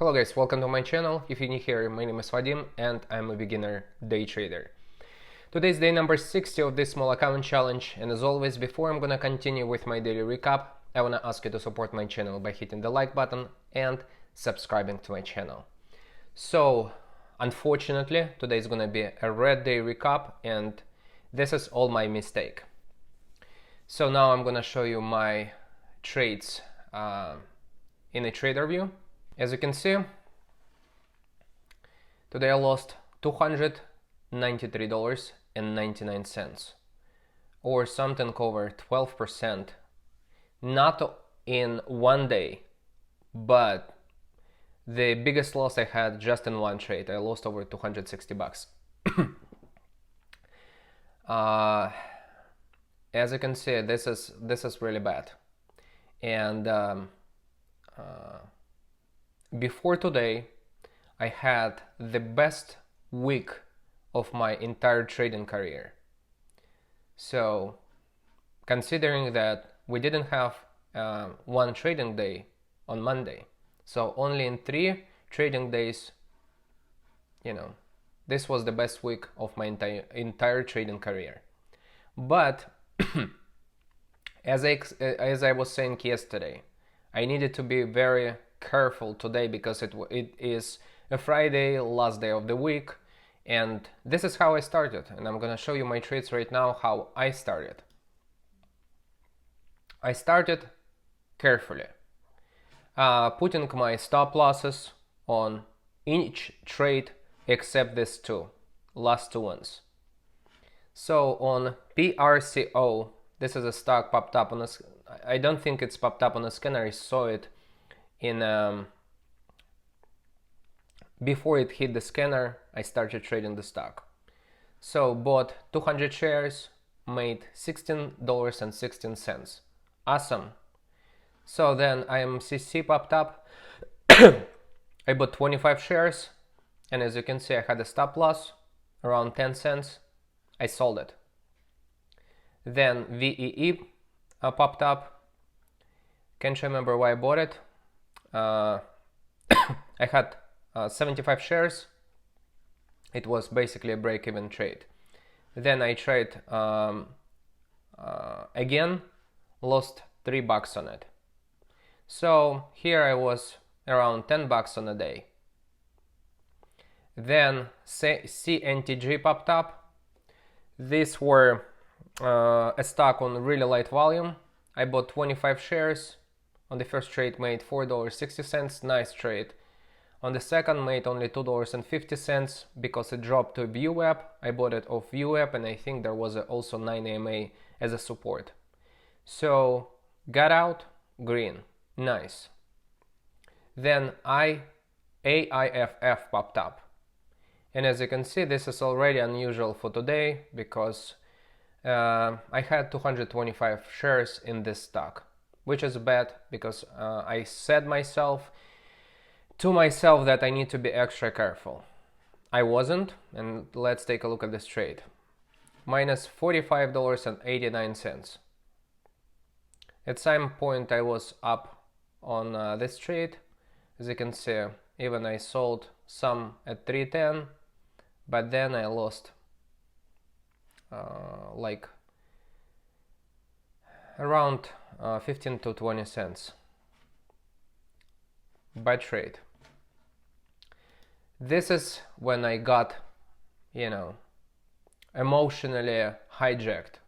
Hello guys, welcome to my channel. If you're new here, my name is Vadim and I'm a beginner day trader. Today is day number 60 of this small account challenge, and as always, before I'm gonna continue with my daily recap, I wanna ask you to support my channel by hitting the like button and subscribing to my channel. So, unfortunately, today is gonna be a red day recap, and this is all my mistake. So now I'm gonna show you my trades in a trader view. As you can see, today I lost $293.99, or something over 12%, not in one day, but the biggest loss I had just in one trade. I lost over 260 bucks. As you can see, this is really bad. And before today, I had the best week of my entire trading career. So, considering that we didn't have one trading day on Monday, so only in 3 trading days, this was the best week of my entire trading career. But as I was saying yesterday, I needed to be very careful today because it is a Friday, last day of the week, and this is how I started, and I'm gonna show you my trades right now how I started. I started carefully, putting my stop losses on each trade except these last two ones. So on PRCO, this is a stock popped up on I don't think it's popped up on a scanner. I saw it in before it hit the scanner. I started trading the stock. So bought 200 shares, made $16.16. Awesome. So then IMCC popped up. I bought 25 shares, and as you can see, I had a stop loss around 10 cents. I sold it. Then VEE popped up. Can't remember why I bought it. I had 75 shares. It was basically a break-even trade. Then I trade again, lost $3 on it. So here I was around $10 on a day. Then CNTG popped up. These were a stock on really light volume. I bought 25 shares. On the first trade made $4.60, nice trade. On the second made only $2.50 because it dropped to VWAP. I bought it off VWAP, and I think there was also 9 AMA as a support. So got out, green, nice. Then AIFF popped up. And as you can see, this is already unusual for today because I had 225 shares in this stock, which is bad because I said to myself that I need to be extra careful. I wasn't, and let's take a look at this trade. Minus $45.89. At some point I was up on this trade. As you can see, even I sold some at 310, but then I lost like around 15 to 20 cents. Bad trade. This is when I got, emotionally hijacked.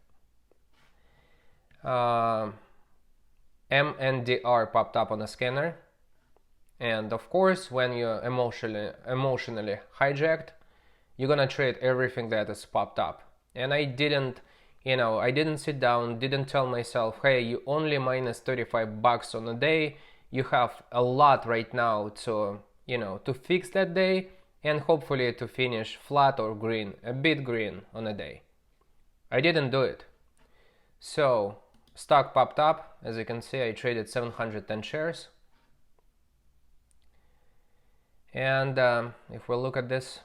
MNDR popped up on a scanner, and of course, when you're emotionally hijacked, you're gonna trade everything that is popped up. And I didn't sit down, didn't tell myself, hey, you only minus 35 bucks on a day. You have a lot right now to fix that day, and hopefully to finish flat or green, a bit green on a day. I didn't do it. So stock popped up. As you can see, I traded 710 shares. And if we look at this,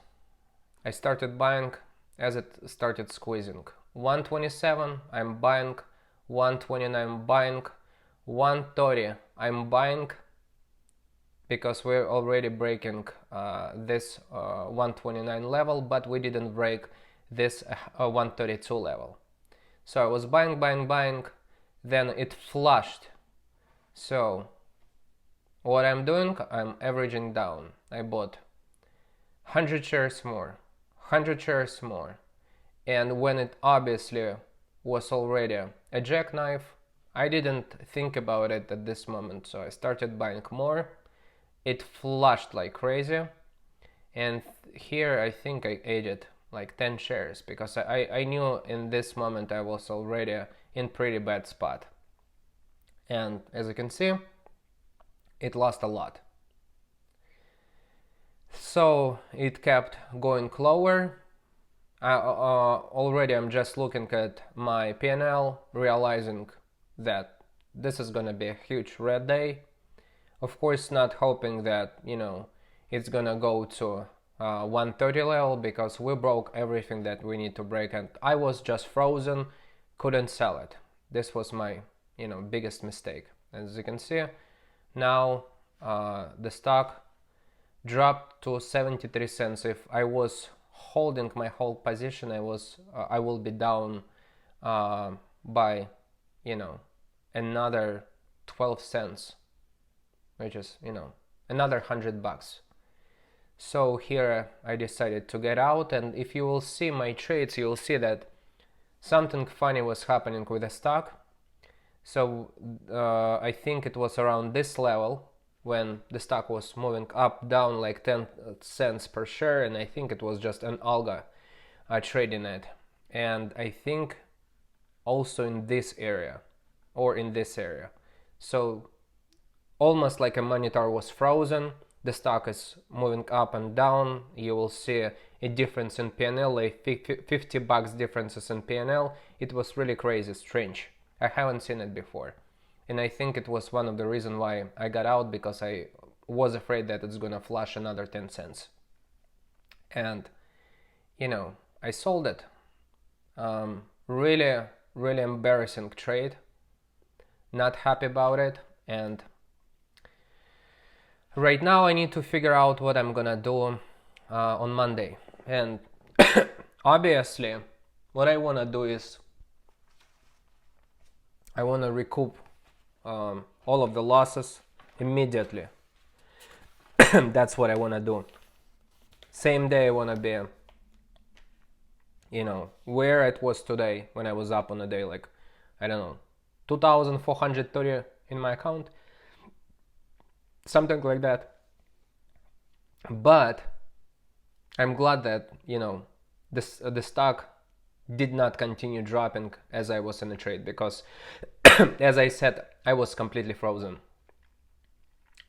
I started buying as it started squeezing. 127, I'm buying. 129, I'm buying. 130, I'm buying. because we're already breaking this 129 level, but we didn't break this 132 level. So I was buying, then it flushed. So what I'm doing, I'm averaging down. I bought 100 shares more, 100 shares more, and when it obviously was already a jackknife, I didn't think about it at this moment, so I started buying more. It flushed like crazy, and here I think I added like 10 shares because I knew in this moment I was already in pretty bad spot. And as you can see, it lost a lot. So it kept going lower. Already I'm just looking at my P&L, realizing that this is gonna be a huge red day. Of course, not hoping that, you know, it's gonna go to 130 level, because we broke everything that we need to break, and I was just frozen, couldn't sell it. This was my, you know, biggest mistake. As you can see, now the stock dropped to 73 cents. If I was holding my whole position, I will be down by, you know, another 12 cents, which is, you know, another $100. So here I decided to get out, and if you will see my trades, you will see that something funny was happening with the stock. So I think it was around this level when the stock was moving up, down like 10 cents per share, and I think it was just an algo trading it. And I think also in this area, or in this area. So almost like a monitor was frozen, the stock is moving up and down. You will see a difference in P&L, like $50 differences in P&L. It was really crazy, strange. I haven't seen it before. And I think it was one of the reasons why I got out, because I was afraid that it's gonna flush another 10 cents. And, you know, I sold it. Really, really embarrassing trade. Not happy about it. And right now I need to figure out what I'm gonna do on Monday. And obviously what I wanna do is I wanna recoup all of the losses immediately. That's what I wanna do. Same day I wanna be, you know, where it was today when I was up on a day, like, I don't know, 2,430 in my account, something like that. But I'm glad that, you know, the stock did not continue dropping as I was in the trade, because as I said, I was completely frozen,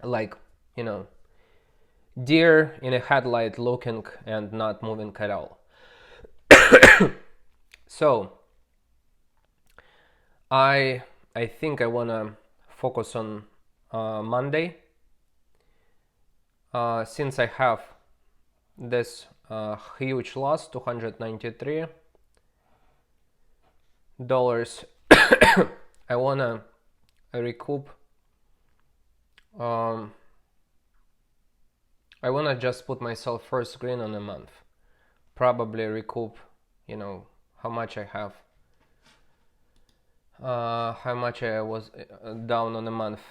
like, you know, deer in a headlight, looking and not moving at all. So I think I wanna focus on Monday, since I have this huge loss, $293. I wanna recoup. I wanna just put myself first green on a month, probably recoup, you know, how much I have, how much I was down on a month,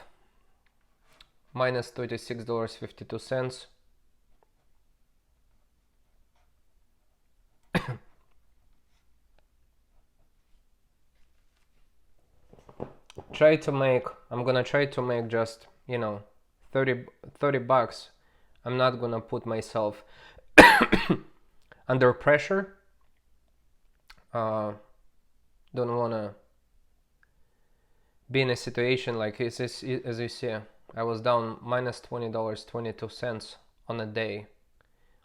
minus $36.52. I'm gonna try to make just, you know, 30 bucks. I'm not gonna put myself under pressure. Don't wanna be in a situation like this. As you see, I was down minus $20.22 on a day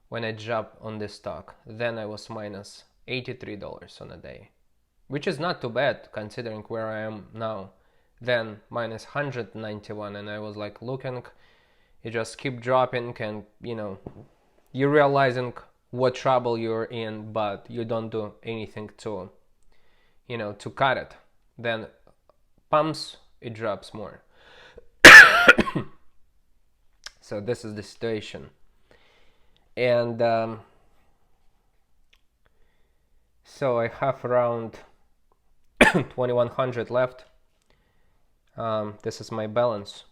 when I jumped on this stock. Then I was minus $83 on a day, which is not too bad considering where I am now. Then minus 191, and I was like looking, you just keep dropping, and, you know, you're realizing what trouble you're in, but you don't do anything to, you know, to cut it. Then pumps, it drops more. So this is the situation, and so I have around 2100 left. This is my balance.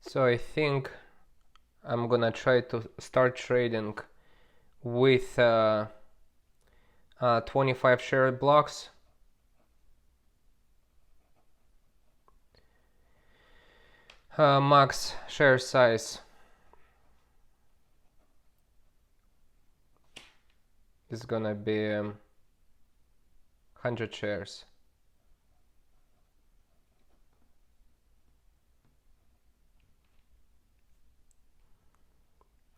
So I think I'm gonna try to start trading with 25 share blocks. Max share size is gonna be 100 shares.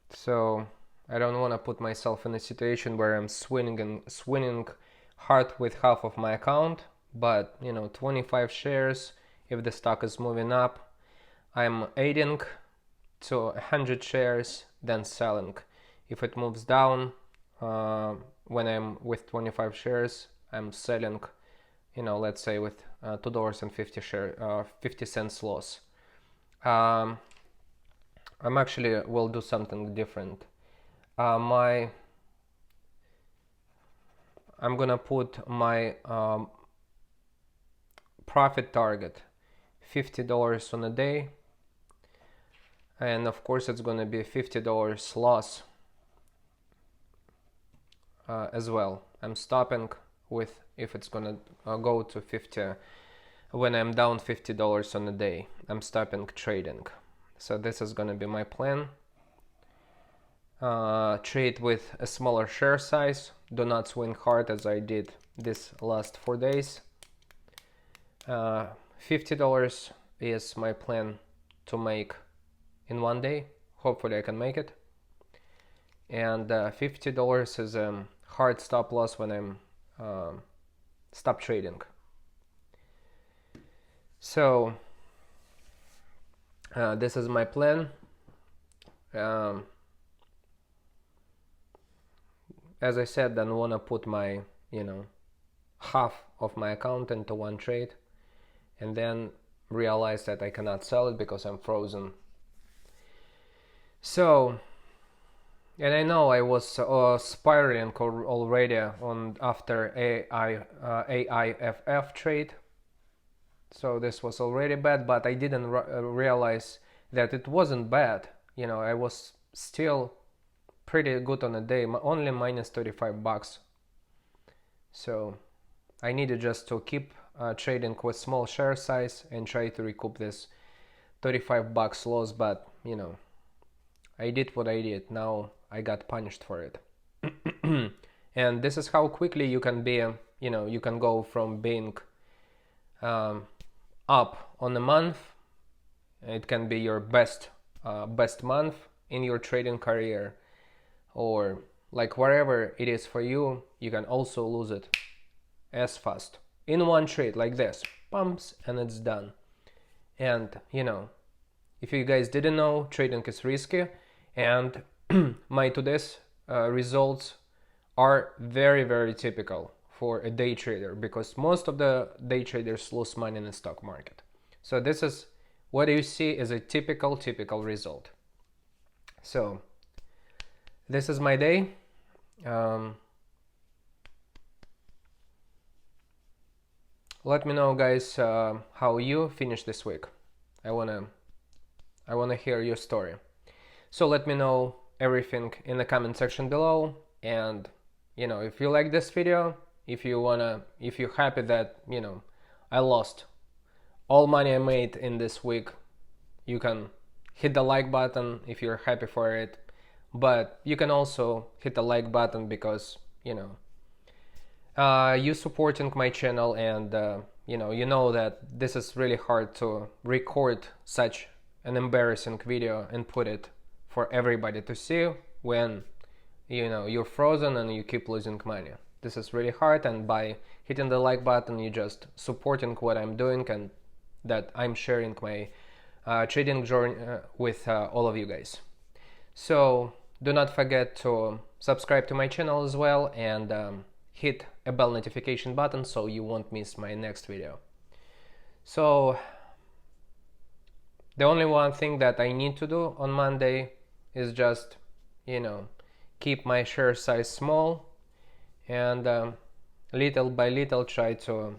So I don't want to put myself in a situation where I'm swinging hard with half of my account, but 25 shares. If the stock is moving up, I'm adding to 100 shares, then selling. If it moves down, when I'm with 25 shares, I'm selling, let's say with $2.50 loss. I'm actually will do something different. I'm gonna put my profit target $50 on a day, and of course it's gonna be $50 loss as well. I'm stopping with if it's gonna go to 50 when I'm down $50 on a day. I'm stopping trading. So this is gonna be my plan. Trade with a smaller share size. Do not swing hard as I did this last 4 days. $50 is my plan to make in 1 day. Hopefully I can make it. And $50 is a hard stop loss when I'm stop trading. So this is my plan. As I said, I want to put my half of my account into one trade, and then realize that I cannot sell it because I'm frozen. So, and I know I was spiraling already on after AIFF trade. So this was already bad, but I didn't realize that it wasn't bad. I was still pretty good on a day, only minus $35. So I needed just to keep trading with small share size and try to recoup this $35 loss, but I did what I did. Now I got punished for it. And this is how quickly you can be, you can go from being up on a month. It can be your best month in your trading career, or like wherever it is for you. You can also lose it as fast in one trade like this, pumps, and it's done. And if you guys didn't know, trading is risky, and my today's results are very, very typical for a day trader, because most of the day traders lose money in the stock market. So this is what you see is a typical result. So this is my day. Let me know, guys, how you finish this week. I wanna hear your story. So let me know everything in the comment section below. And if you like this video, if you're happy that I lost all money I made in this week, you can hit the like button if you're happy for it. But you can also hit the like button because you supporting my channel, and you know that this is really hard to record such an embarrassing video and put it for everybody to see when you're frozen and you keep losing money. This is really hard, and by hitting the like button you just supporting what I'm doing and that I'm sharing my trading journey with all of you guys. So Do not forget to subscribe to my channel as well, and hit a bell notification button so you won't miss my next video. So the only one thing that I need to do on Monday is just, keep my share size small, and little by little try to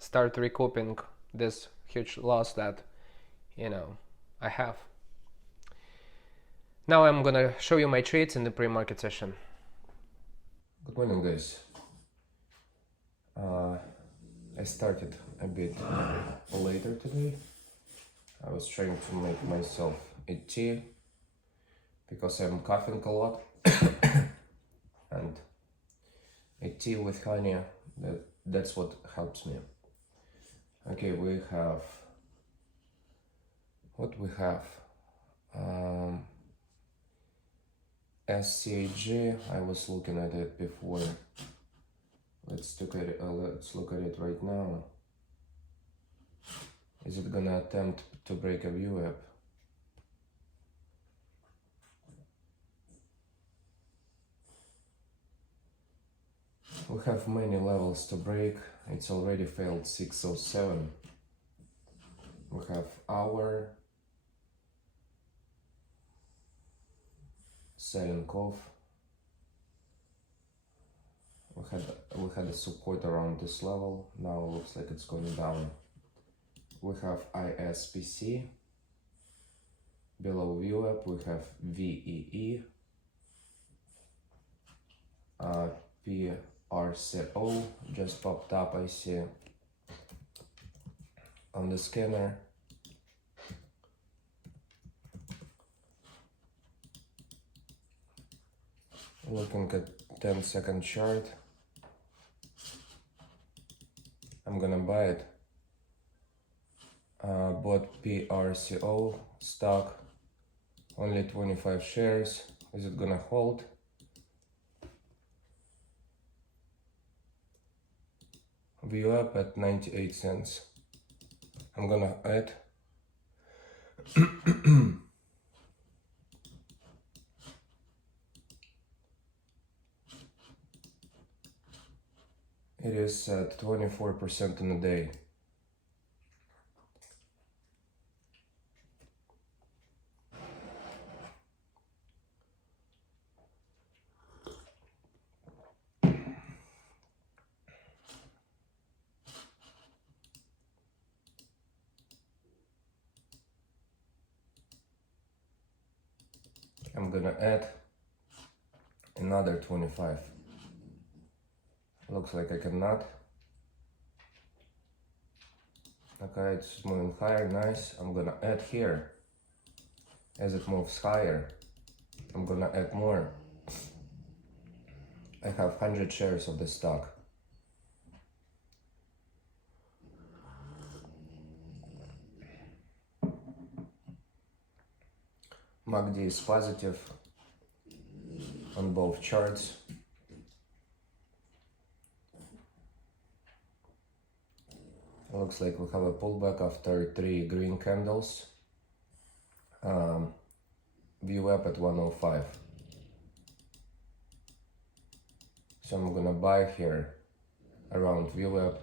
start recouping this huge loss that I have. Now I'm gonna show you my trades in the pre-market session. Good morning, guys. I started a bit later today. I was trying to make myself a tea because I'm coughing a lot, and a tea with honey, that's what helps me. Okay, we have what we have. SCAG, I was looking at it before. Let's look at it right now. Is it gonna attempt to break a view up? We have many levels to break. It's already failed 607. We have hour, selling off. We had a support around this level. Now it looks like it's going down. We have ISPC. Below view up we have VEE, PRCO just popped up, I see, on the scanner. Looking at 10-second chart, I'm gonna buy it. Bought PRCO stock, only 25 shares. Is it gonna hold? View up at 98 cents. I'm gonna add. It is at 24% in a day. I'm gonna add another 25. Looks like I cannot. Okay, it's moving higher, nice. I'm gonna add here. As it moves higher, I'm gonna add more. I have 100 shares of the stock. MACD is positive on both charts. Looks like we have a pullback after 3 green candles. View up at 105. So I'm gonna buy here around view up.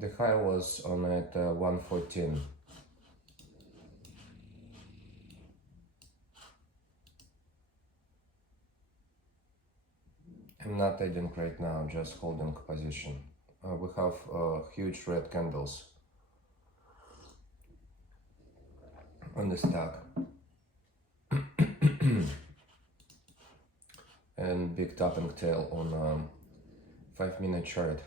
The high was on at 114. I'm not adding right now, just holding position. We have huge red candles on the stock and big topping tail on 5-minute chart.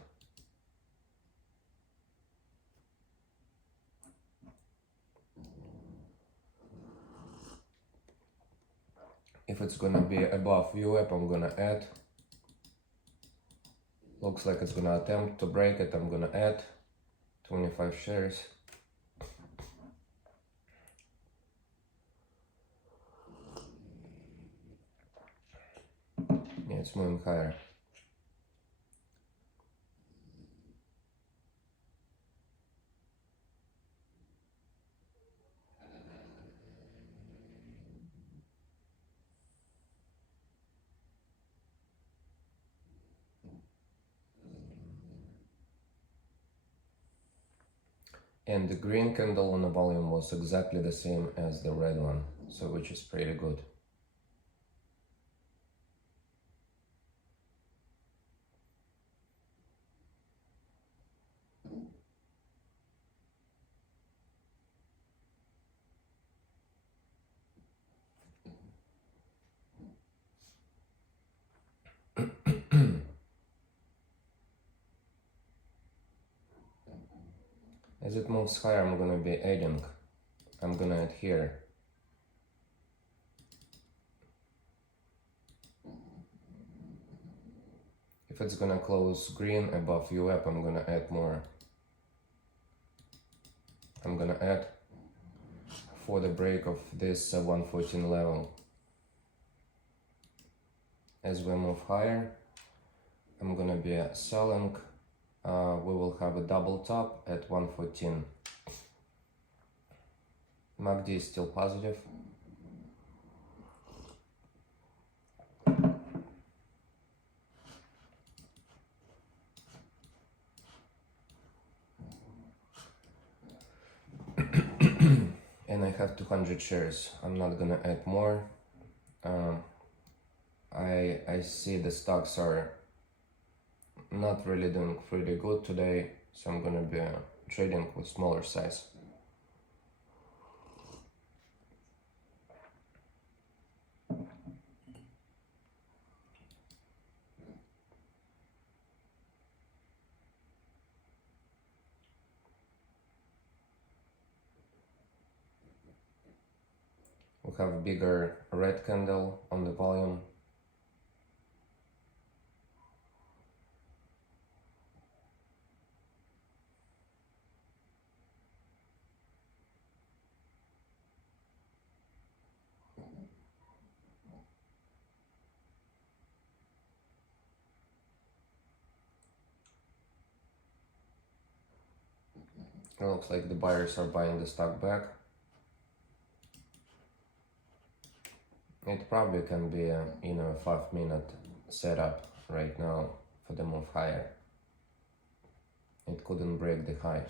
If it's gonna be above view up, I'm gonna add. Looks like it's gonna attempt to break it. I'm gonna add 25 shares. It's moving higher. And the green candle on the volume was exactly the same as the red one, so which is pretty good. As it moves higher, I'm gonna be adding. I'm gonna add here. If it's gonna close green above UAP, I'm gonna add more. I'm gonna add for the break of this 114 level. As we move higher, I'm gonna be selling. We will have a double top at 114. MACD is still positive. And I have 200 shares. I'm not gonna add more. I see the stocks are not really doing pretty good today, so I'm gonna be trading with smaller size. We have a bigger red candle on the volume. It looks like the buyers are buying the stock back. It probably can be a 5-minute setup right now for the move higher. It couldn't break the high.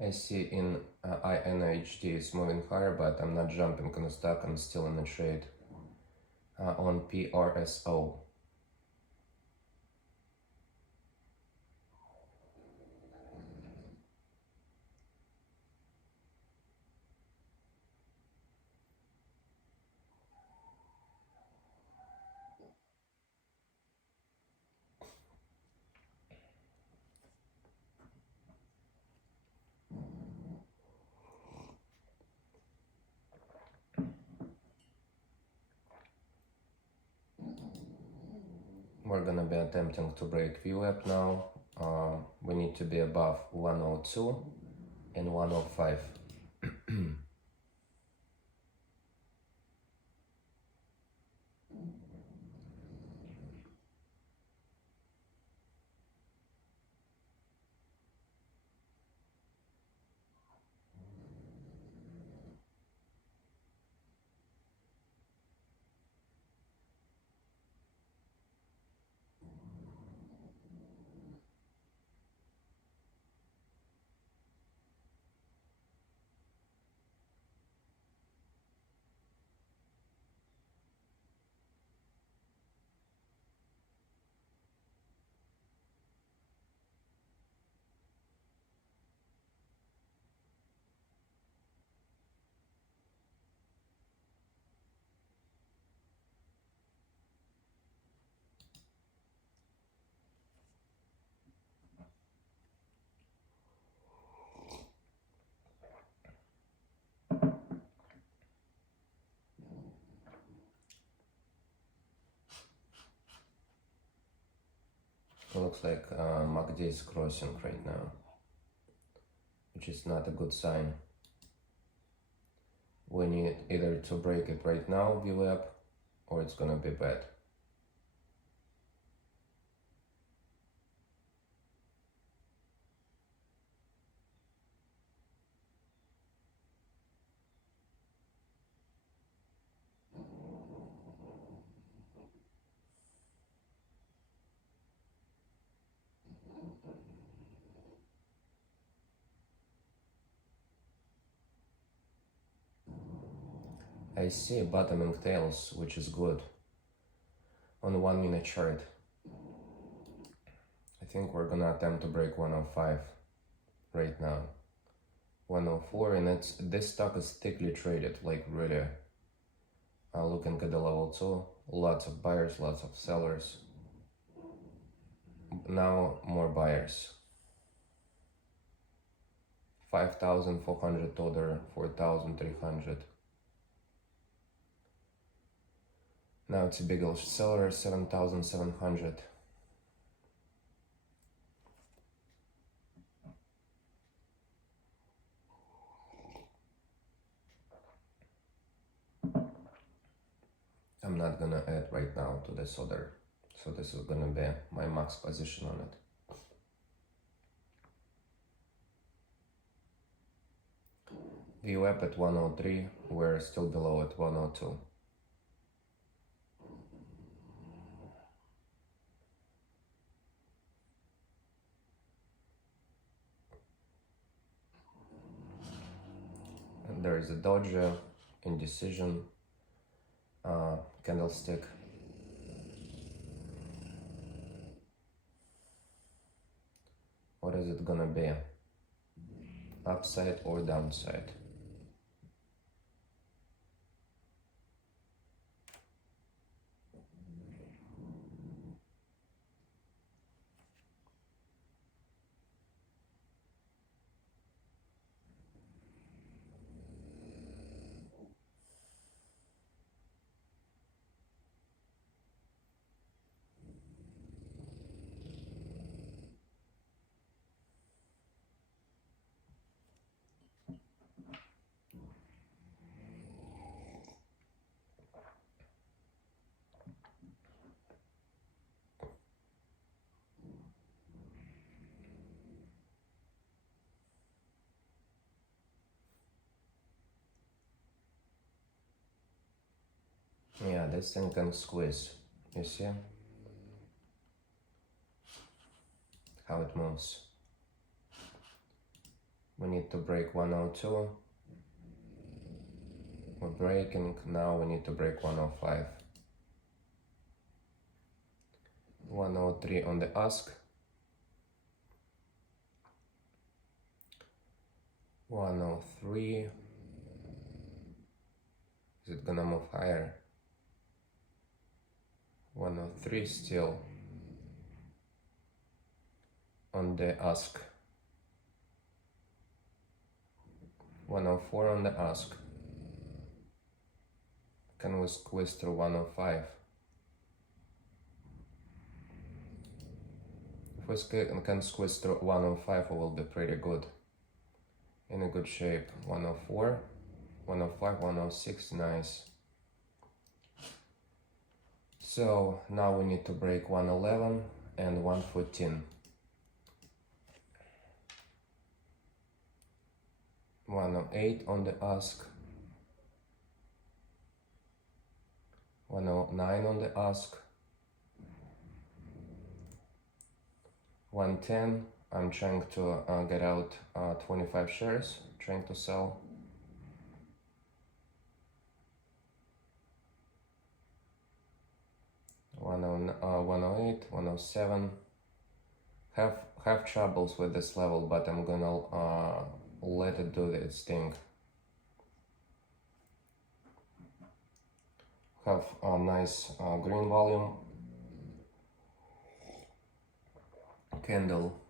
I see in INHD is moving higher, but I'm not jumping on the stock. I'm still in the trade on PRSO. We're gonna be attempting to break VWAP now. We need to be above 102 and 105. It looks like MACD is crossing right now, which is not a good sign. We need either to break it right now, VWAP, or it's gonna be bad. I see bottoming tails, which is good, on 1 minute chart. I think we're gonna attempt to break 105 right now. 104, and this stock is thickly traded, like really. Looking at the level 2, lots of buyers, lots of sellers. Now more buyers. 5,400 order, 4,300. Now it's a big old seller, 7,700. I'm not gonna add right now to this order, so this is gonna be my max position on it. VWAP at 103, we're still below at 102. And there is a dojo, indecision, candlestick. What is it gonna be? Upside or downside? Yeah, this thing can squeeze. You see how it moves? We need to break 102. We're breaking. Now we need to break 105. 103 on the ask. 103. Is it gonna move higher? 103 still on the ask. 104 on the ask. Can we squeeze through 105? If we can squeeze through 105, we will be pretty good. In a good shape. 104, 105, 106, nice. So now we need to break 111 and 114. 108 on the ask. 109 on the ask. 110. I'm trying to get out 25 shares, trying to sell. 108, 107. Have troubles with this level, but I'm gonna let it do its thing. Have a nice green volume candle.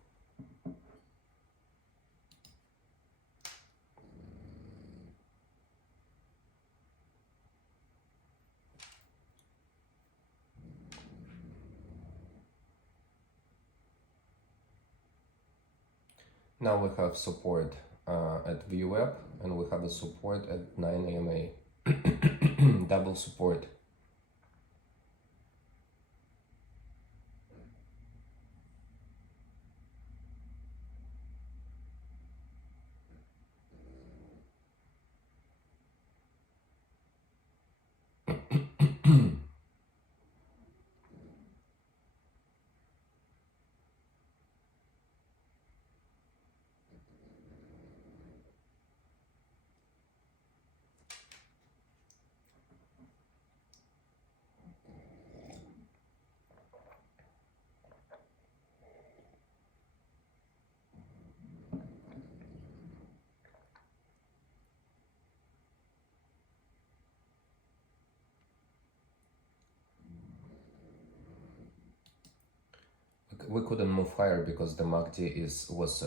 Now we have support at VWeb, and we have a support at 9 AMA. Double support. We couldn't move higher because the MACD was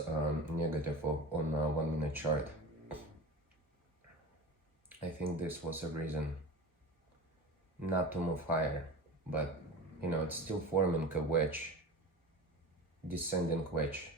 negative on 1 minute chart. I think this was a reason not to move higher, but you know, it's still forming a wedge, descending wedge.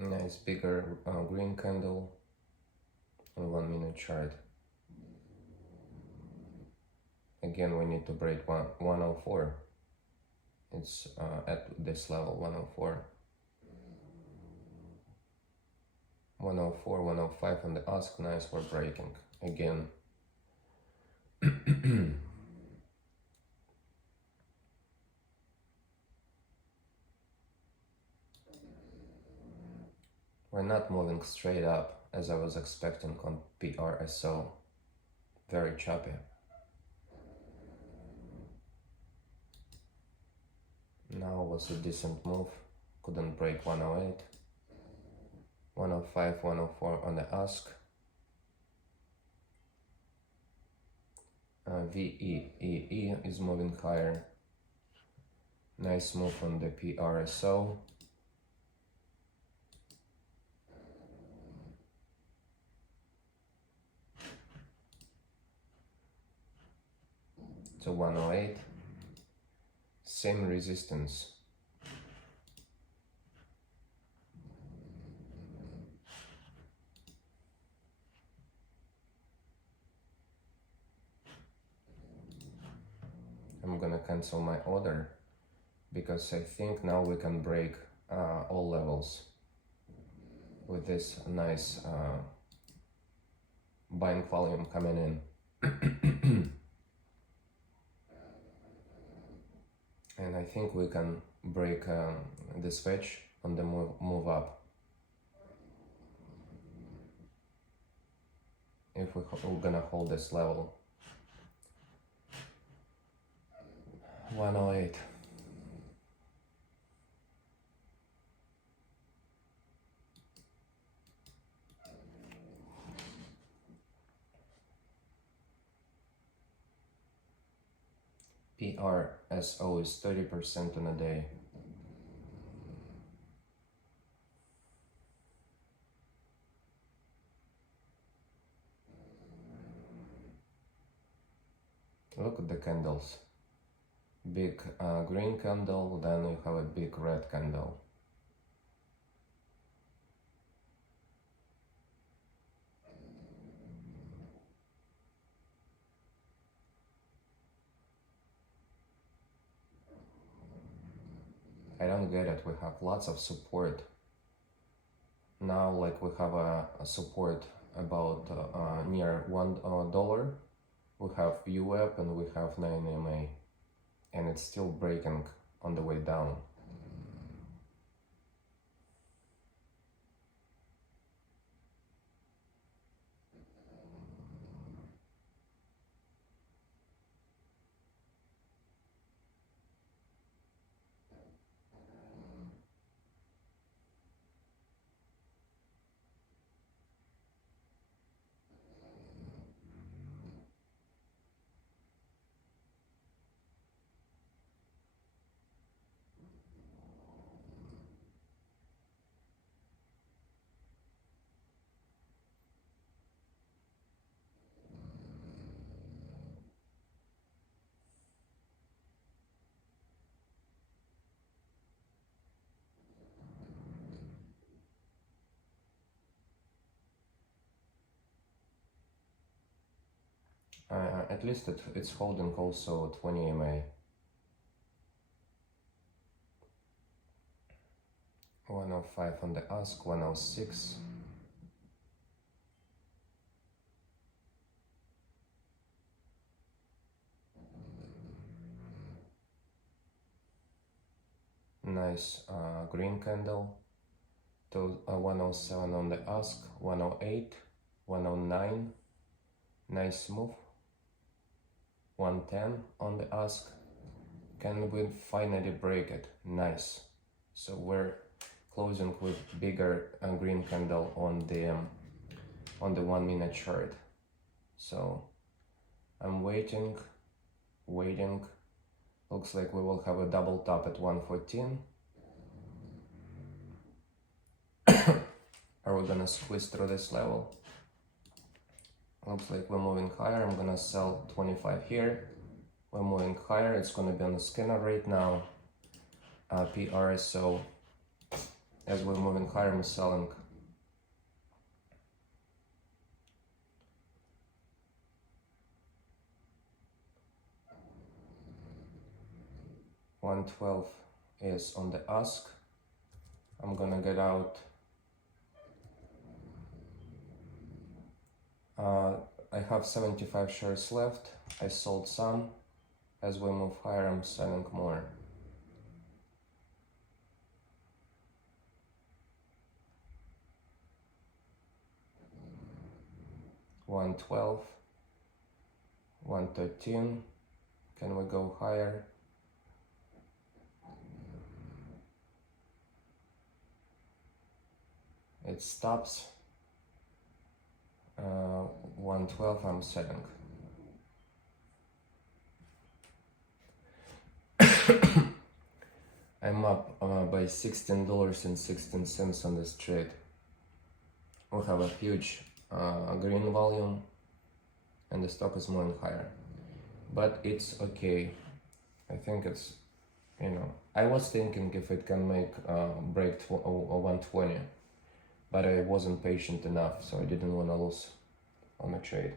Nice bigger green candle on 1 minute chart. Again, we need to break 104. It's at this level, 104. 104, 105 on the ask. Nice, we're breaking again. We're not moving straight up as I was expecting on PRSO. Very choppy. Now was a decent move. Couldn't break 108. 105, 104 on the ask. VEEE is moving higher. Nice move on the PRSO. To 108. Same resistance. I'm gonna cancel my order because I think now we can break all levels with this nice buying volume coming in. And I think we can break this wedge on the move up. If we're gonna hold this level. 108. PRSO is 30% in a day. Look at the candles. Big green candle, then you have a big red candle. I don't get it. We have lots of support. Now, like, we have a support about near $1. We have UAP and we have 9 EMA, and it's still breaking on the way down. At least it's holding also 20 EMA. 105 on the ask, 106. Nice green candle. To 107 on the ask, 108, 109. Nice move. 110 on the ask. Can we finally break it? Nice. So we're closing with bigger green candle on the 1 minute chart. So I'm waiting. Looks like we will have a double top at 114. Are we gonna squeeze through this level? Looks like we're moving higher. I'm gonna sell 25 here. We're moving higher. It's gonna be on the scanner right now. PRSO. As we're moving higher, I'm selling. $112 is on the ask. I'm gonna get out. I have 75 shares left. I sold some. As we move higher, I'm selling more. $112, $113. Can we go higher? It stops. 112, I'm selling. I'm up by $16.16 on this trade. We have a huge green volume and the stock is moving higher, but it's okay. I think it's, I was thinking if it can make break 120, but I wasn't patient enough, so I didn't want to lose on the trade.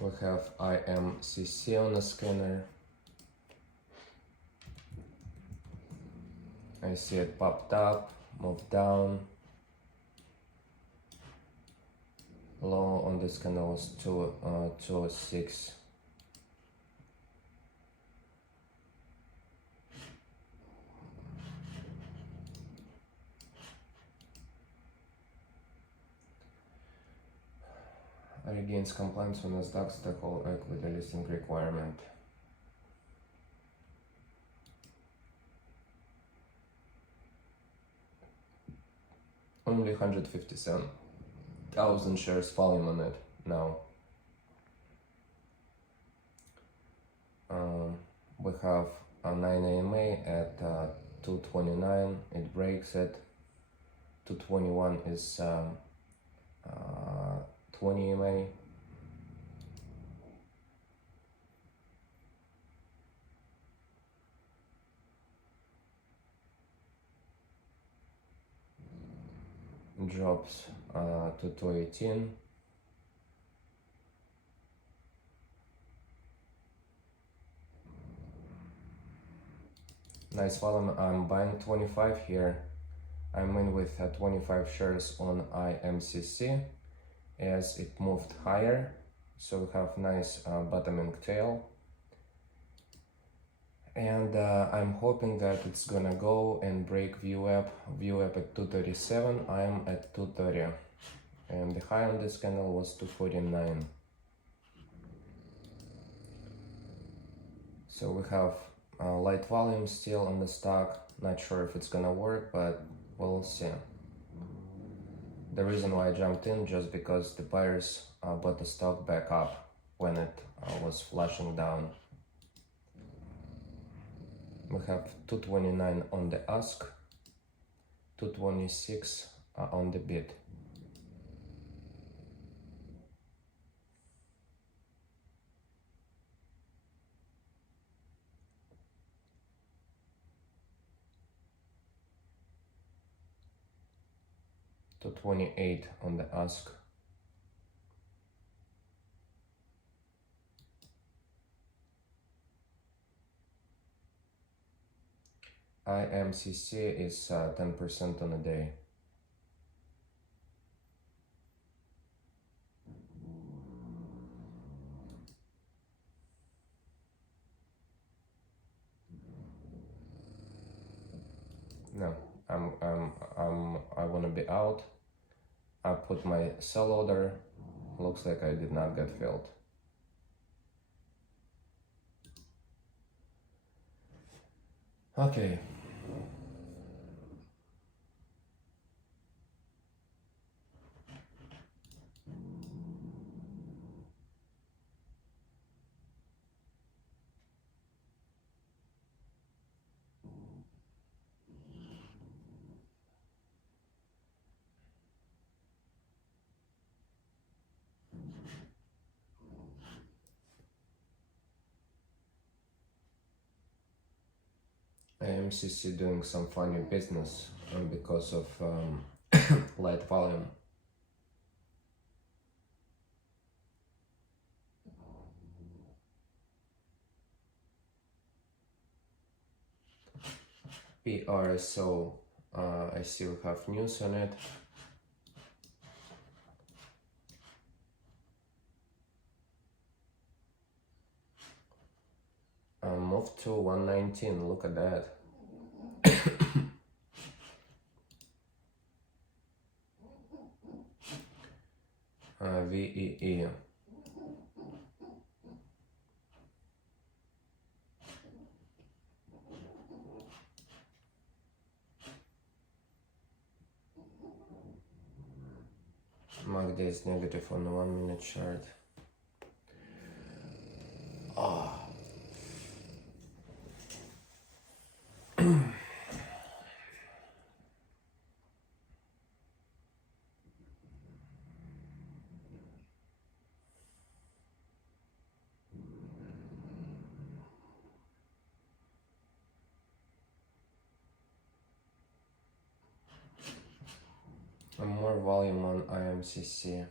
We have IMCC on the scanner. I see it popped up, moved down. Low on this candle was 206. Regains compliance with Nasdaq stockholder equity listing requirement. Only 157,000 shares falling on it now. We have a 9 AMA at 229. It breaks it. 221 is 20 EMA. drops to 218. Nice volume. I'm buying 25 here. I'm in with 25 shares on IMCC as it moved higher, so we have nice bottoming tail, and I'm hoping that it's gonna go and break VWAP at 237. I'm at 230, and the high on this candle was 249. So we have light volume still on the stock. Not sure if it's gonna work, but we'll see. The reason why I jumped in just because the buyers bought the stock back up when it was flashing down. We have 229 on the ask, 226 on the bid. To 28 on the ask. IMCC is 10% on a day. No, I wanna be out. I put my sell order. Looks like I did not get filled. Okay. IMCC doing some funny business because of light volume. PRSO, I see we have news on it. Moved to 119, look at that. VEE. MACD is negative on the 1 minute chart. And more volume on IMCC.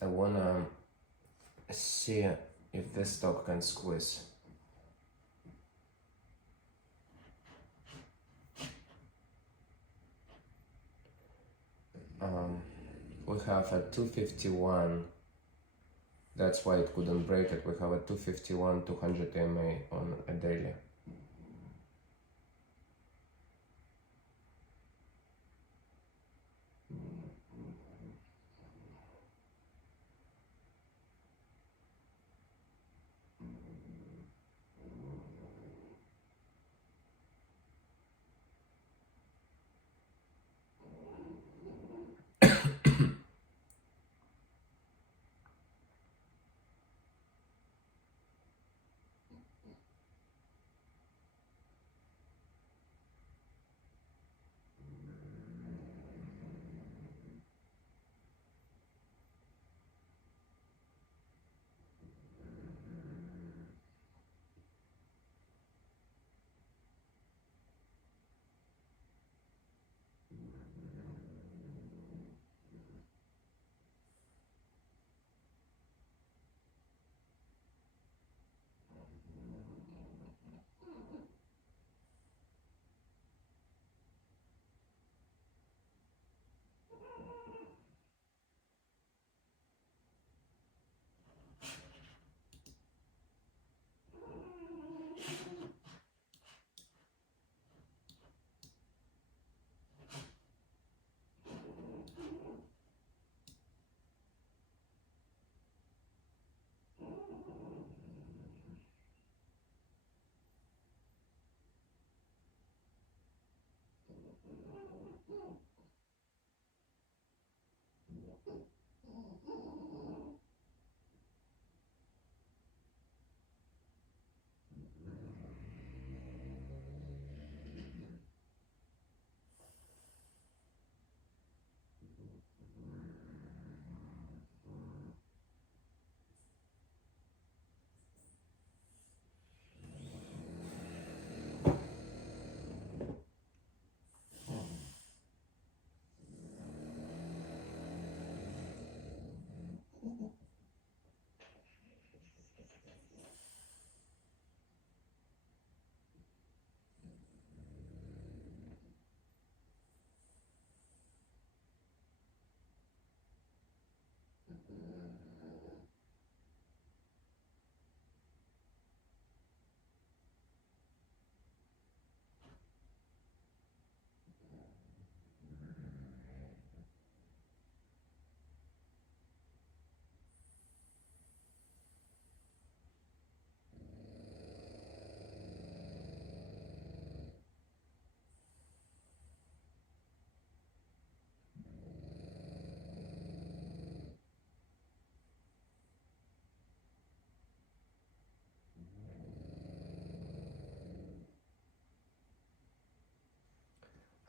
I wanna see if this stock can squeeze. We have a 251. That's why it couldn't break it. We have a 251, 200 MA on a daily.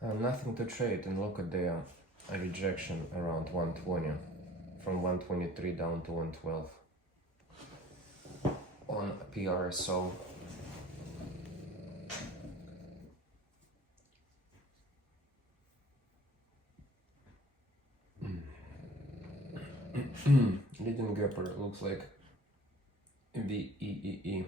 Nothing to trade, and look at the rejection around 120, from 123 down to 112 on PRSO. Leading gapper looks like VEEE.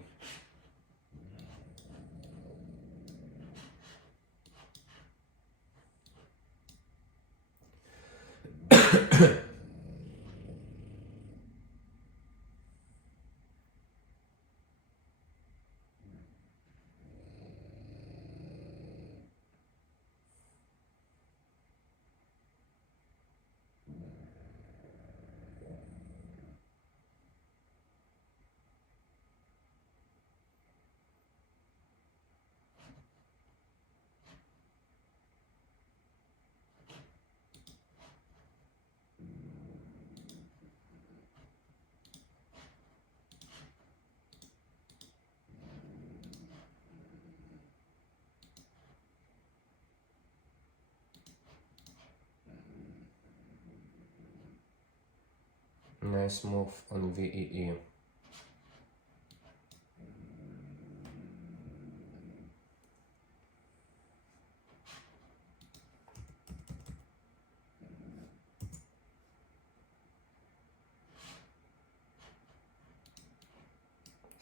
Nice move on VEE.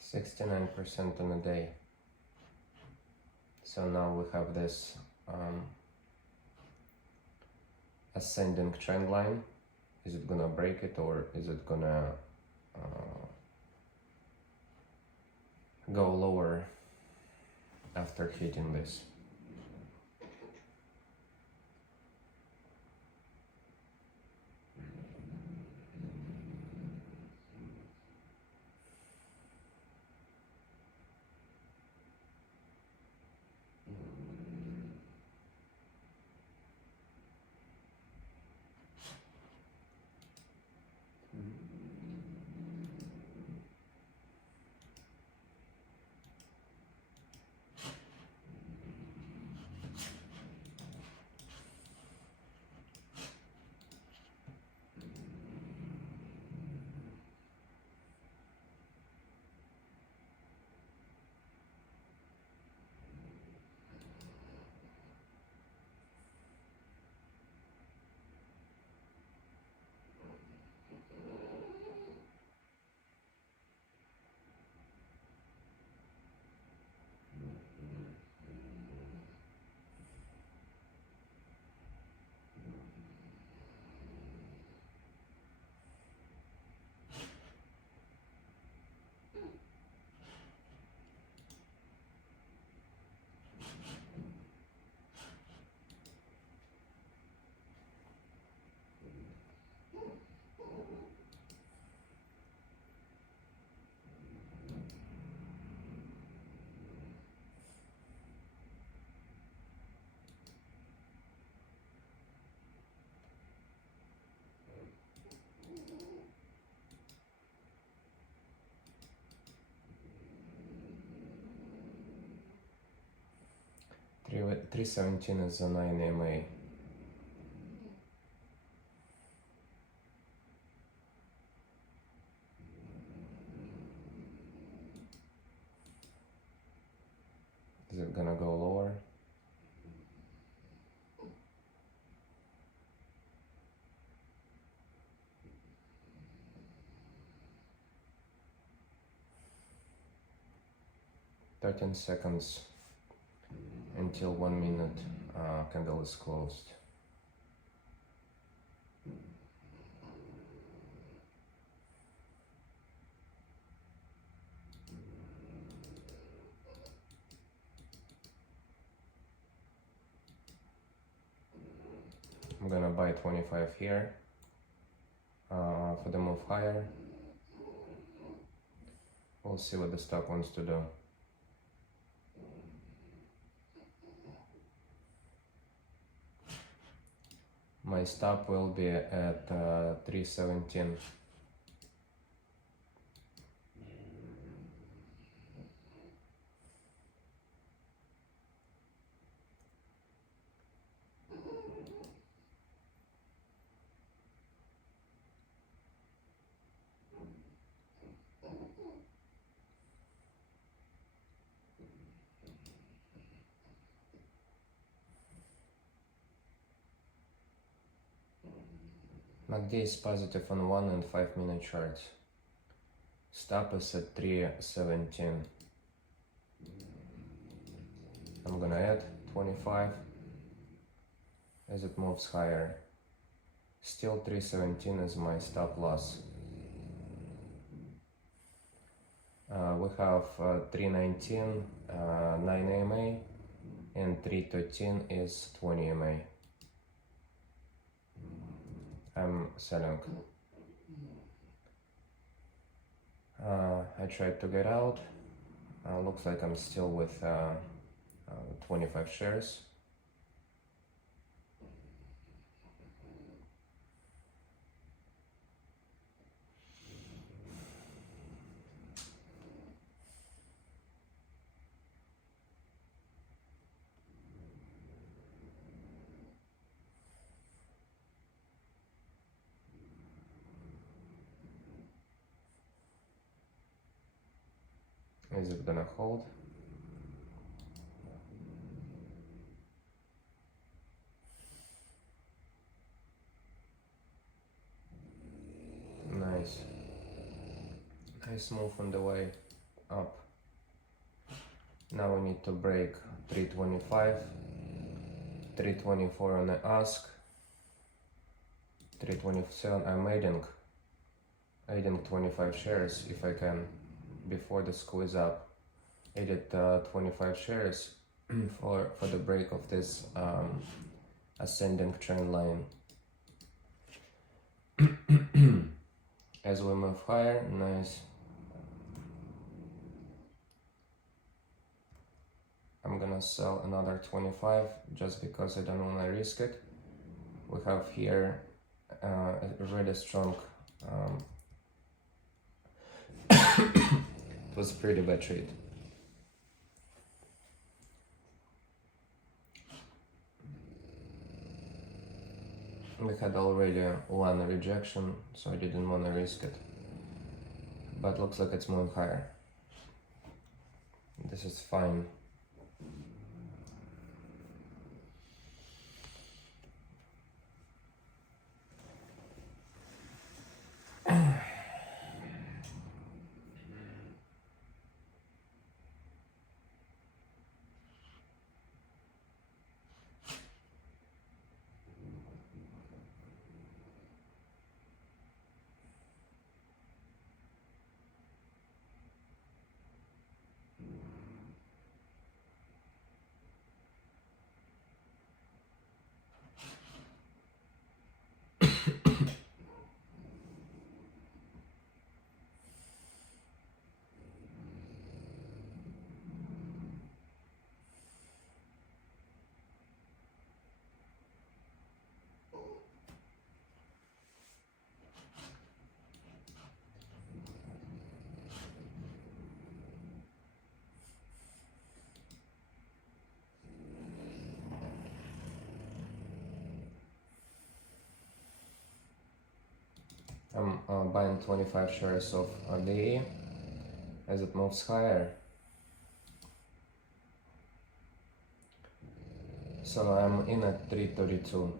%69 on a day. So now we have this ascending trend line. Is it gonna break it, or is it gonna go lower after hitting this? 317 is a 9 EMA. Is it gonna go lower? "13 seconds until 1 minute candle is closed." I'm gonna buy 25 here for the move higher. We'll see what the stock wants to do. My stop will be at 317. MACD is positive on 1 and 5 minute charts. Stop is at 317. I'm gonna add 25 as it moves higher. Still 317 is my stop loss. We have 319, 9 EMA, and 313 is 20 EMA. I'm selling. I tried to get out. Looks like I'm still with 25 shares. Is it gonna hold? Nice. Nice move on the way up. Now we need to break 325, 324 on the ask, 327. I'm adding 25 shares if I can before the squeeze up. Added 25 shares for the break of this ascending trend line. As we move higher, nice. I'm gonna sell another 25 just because I don't wanna risk it. We have here a really strong. It was a pretty bad trade. We had already one rejection, so I didn't want to risk it. But looks like it's moving higher. This is fine. buying 25 shares of VE as it moves higher. So I'm in at 332.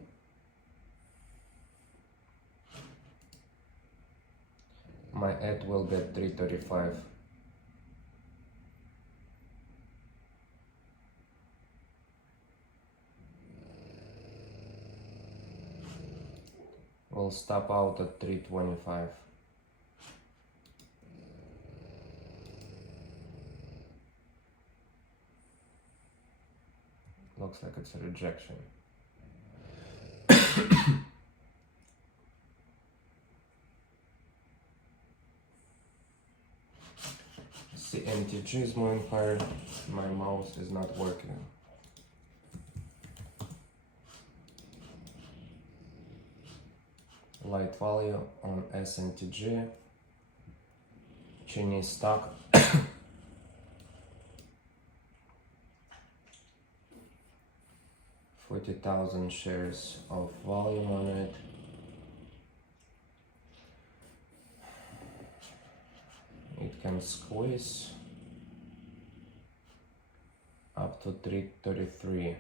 My ad will be at 335. We'll stop out at 325. Looks like it's a rejection. See, MTG is moving higher. My mouse is not working. Light value on SNTG. Chinese stock. 40,000 shares of volume on it. It can squeeze up to 333.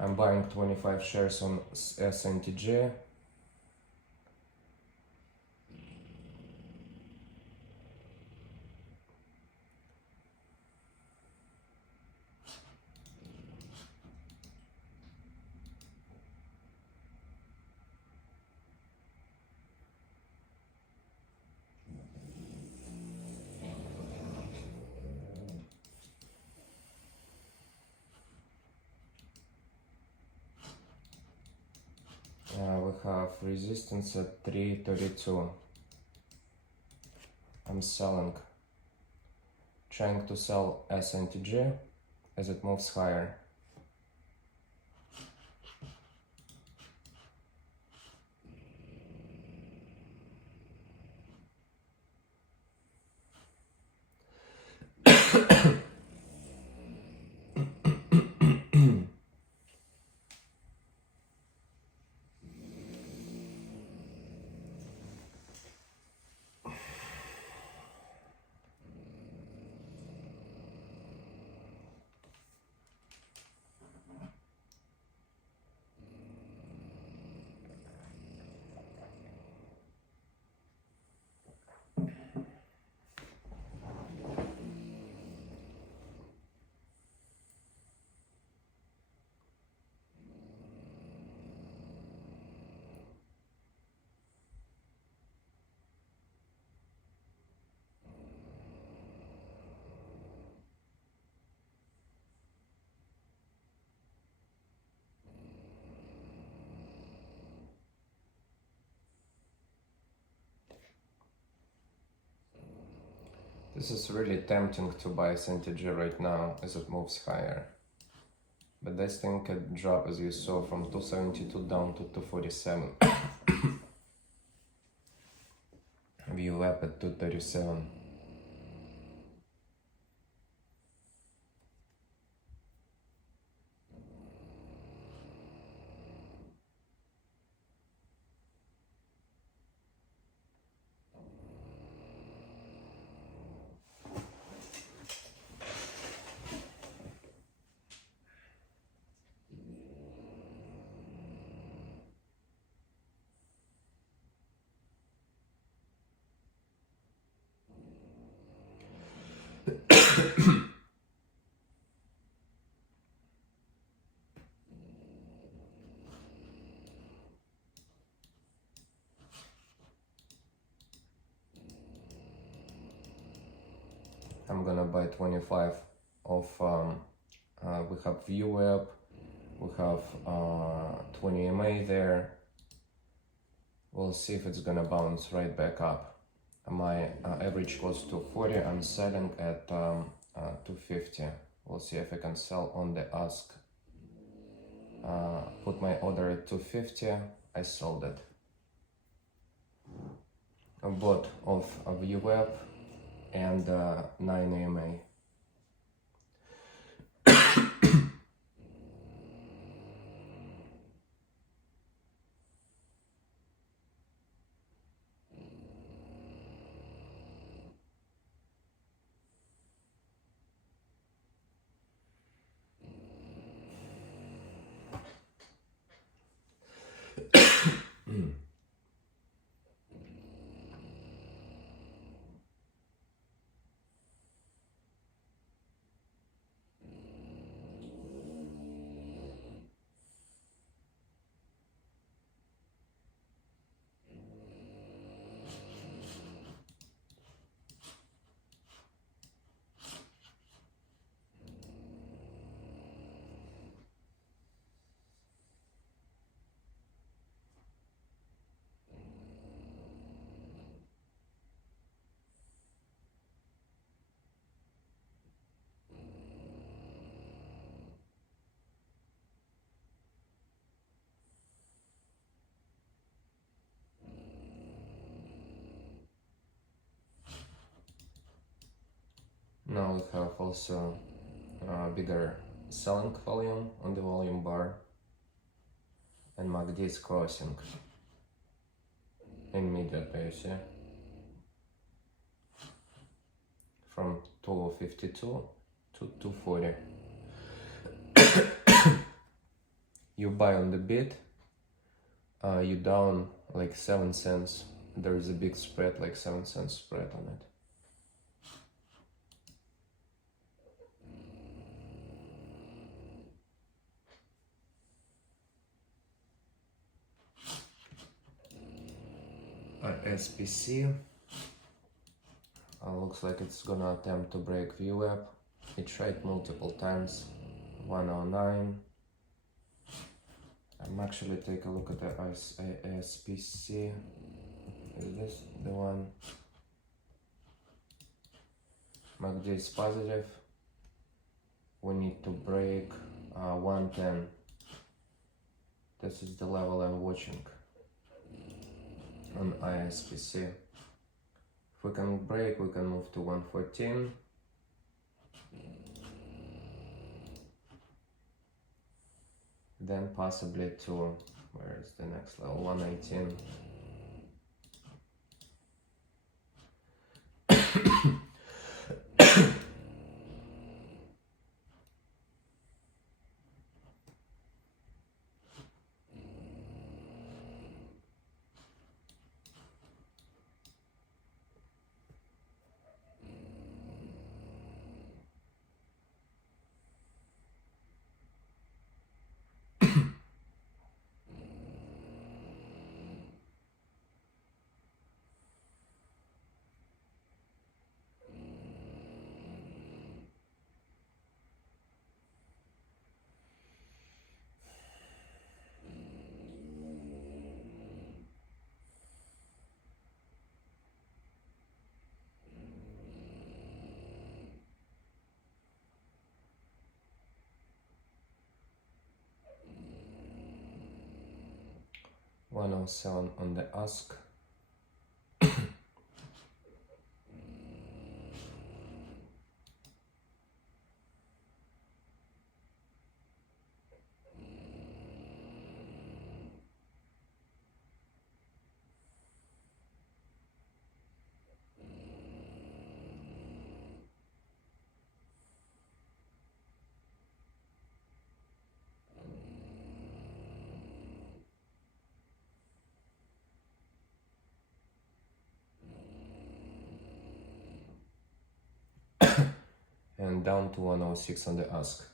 I'm buying 25 shares on SNTG. We have resistance at 332. I'm selling. Trying to sell SNTG as it moves higher. This is really tempting to buy SNTG right now as it moves higher. But this thing could drop, as you saw, from 272 down to 247. View up at 237. I'm gonna buy 25 of, we have VWeb, we have 20 MA there. We'll see if it's gonna bounce right back up. My average was 240, I'm selling at 250. We'll see if I can sell on the ask. Put my order at 250, I sold it. A bot of VWeb and 9 AMA. Now we have also bigger selling volume on the volume bar, and MACD is crossing immediately, you see, from 252 to 240. You buy on the bid, you down like 7 cents. There is a big spread, like 7 cents spread on it. SPC looks like it's gonna attempt to break VWAP. It tried multiple times. 109. I'm actually take a look at the SPC. Is this the one? MACD is positive. We need to break 110. This is the level I'm watching on ISPC. If we can break, we can move to 114. Then possibly to, where is the next level? 118. $107 on the ask. And down to 106 on the ask.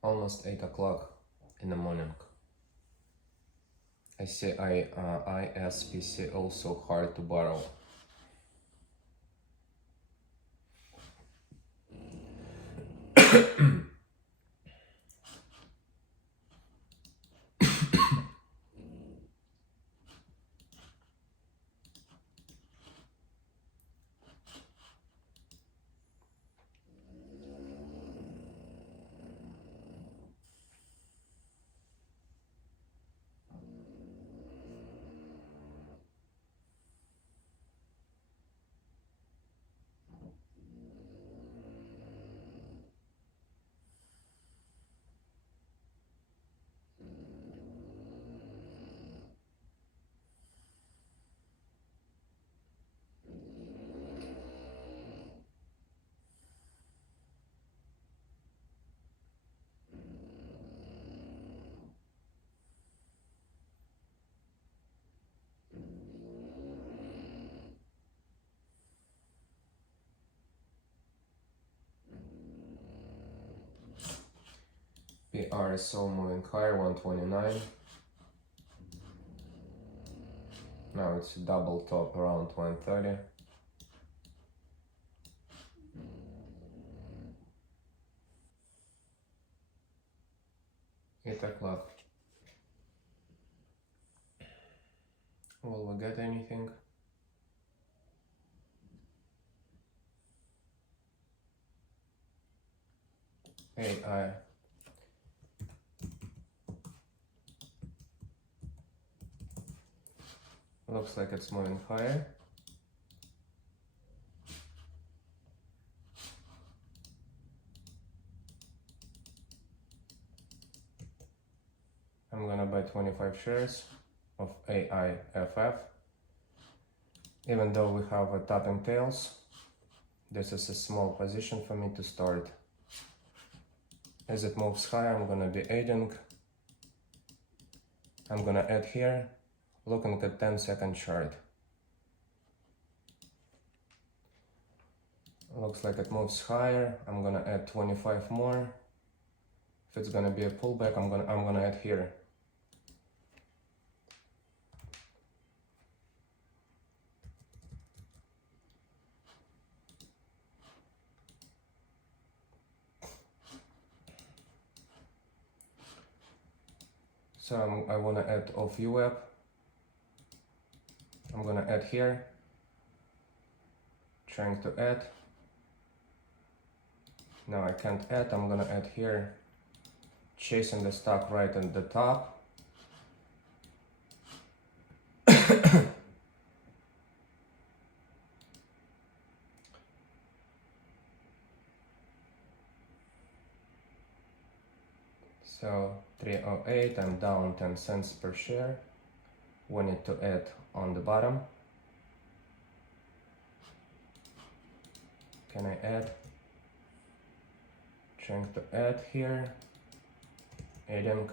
Almost 8 o'clock in the morning. I see ISPC also hard to borrow. The RSO moving higher, 129. Now it's a double top around 130. 8 o'clock. Will we get anything? AI. Looks like it's moving higher. I'm gonna buy 25 shares of AIFF. Even though we have a tapping tails, this is a small position for me to start. As it moves higher, I'm gonna be adding. I'm gonna add here, looking at 10-second chart. Looks like it moves higher. I'm gonna add 25 more. If it's gonna be a pullback, I'm gonna add here. So I wanna add off UWeb. I'm gonna add here. Trying to add. No, I can't add. I'm gonna add here. Chasing the stock right at the top. So 308, I'm down 10 cents per share. Wanted to add on the bottom. Can I add? Trying to add here. Adding.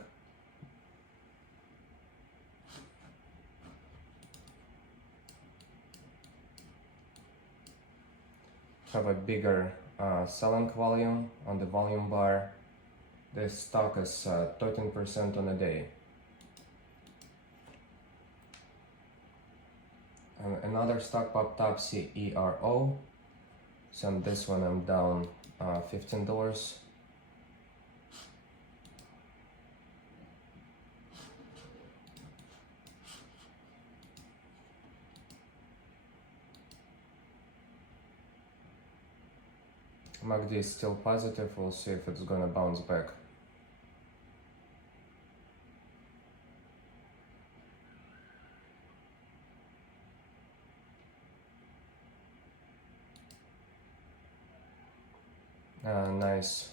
Have a bigger selling volume on the volume bar. This stock is 13% on a day. Another stock popped up, CERO. So on this one I'm down $15. MACD is still positive. We'll see if it's gonna bounce back. Nice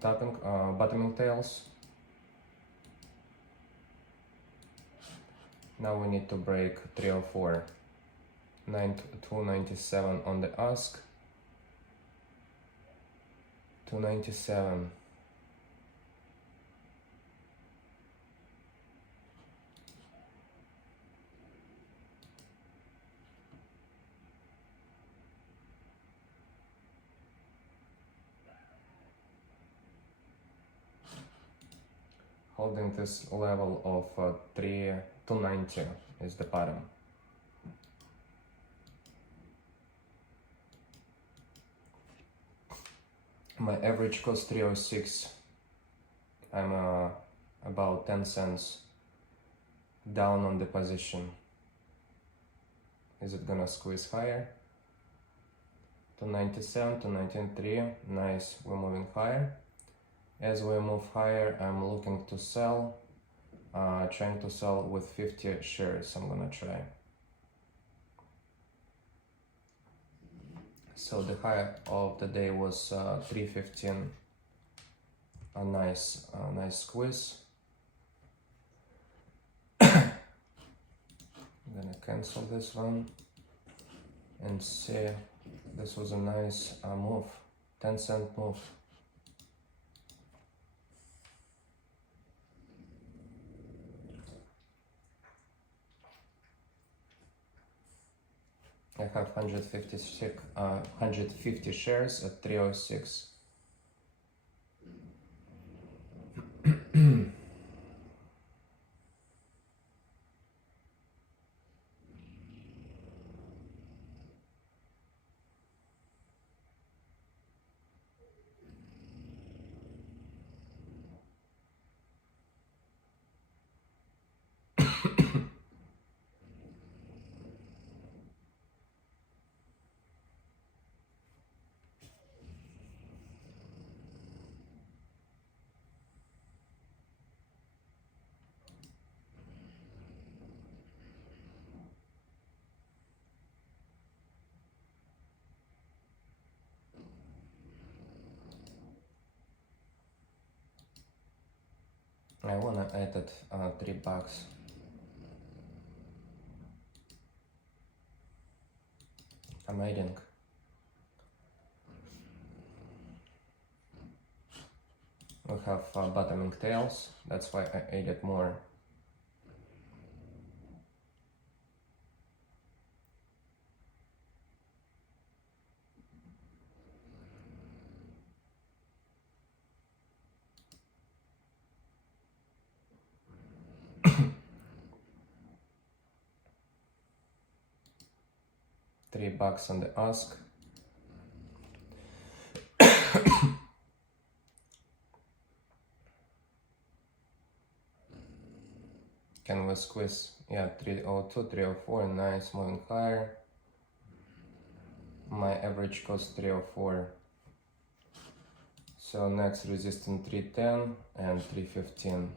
tapping, bottoming tails. Now we need to break 304. 297 on the ask. 297. Holding this level of 290 is the bottom. My average cost 306. I'm about 10 cents down on the position. Is it gonna squeeze higher? 297, 293. Nice, we're moving higher. As we move higher, I'm looking to sell, trying to sell with 50 shares. I'm gonna try. So the high of the day was 315. A nice squeeze. I'm gonna cancel this one and see. This was a nice move, 10-cent move. I have 150 shares at 306. I wanna add it $3. Amazing. We have bottoming tails, that's why I added more. $3 on the ask. Can we squeeze? Yeah, 302, 304, nice, moving higher. My average cost 304. So next resistance 310 and 315.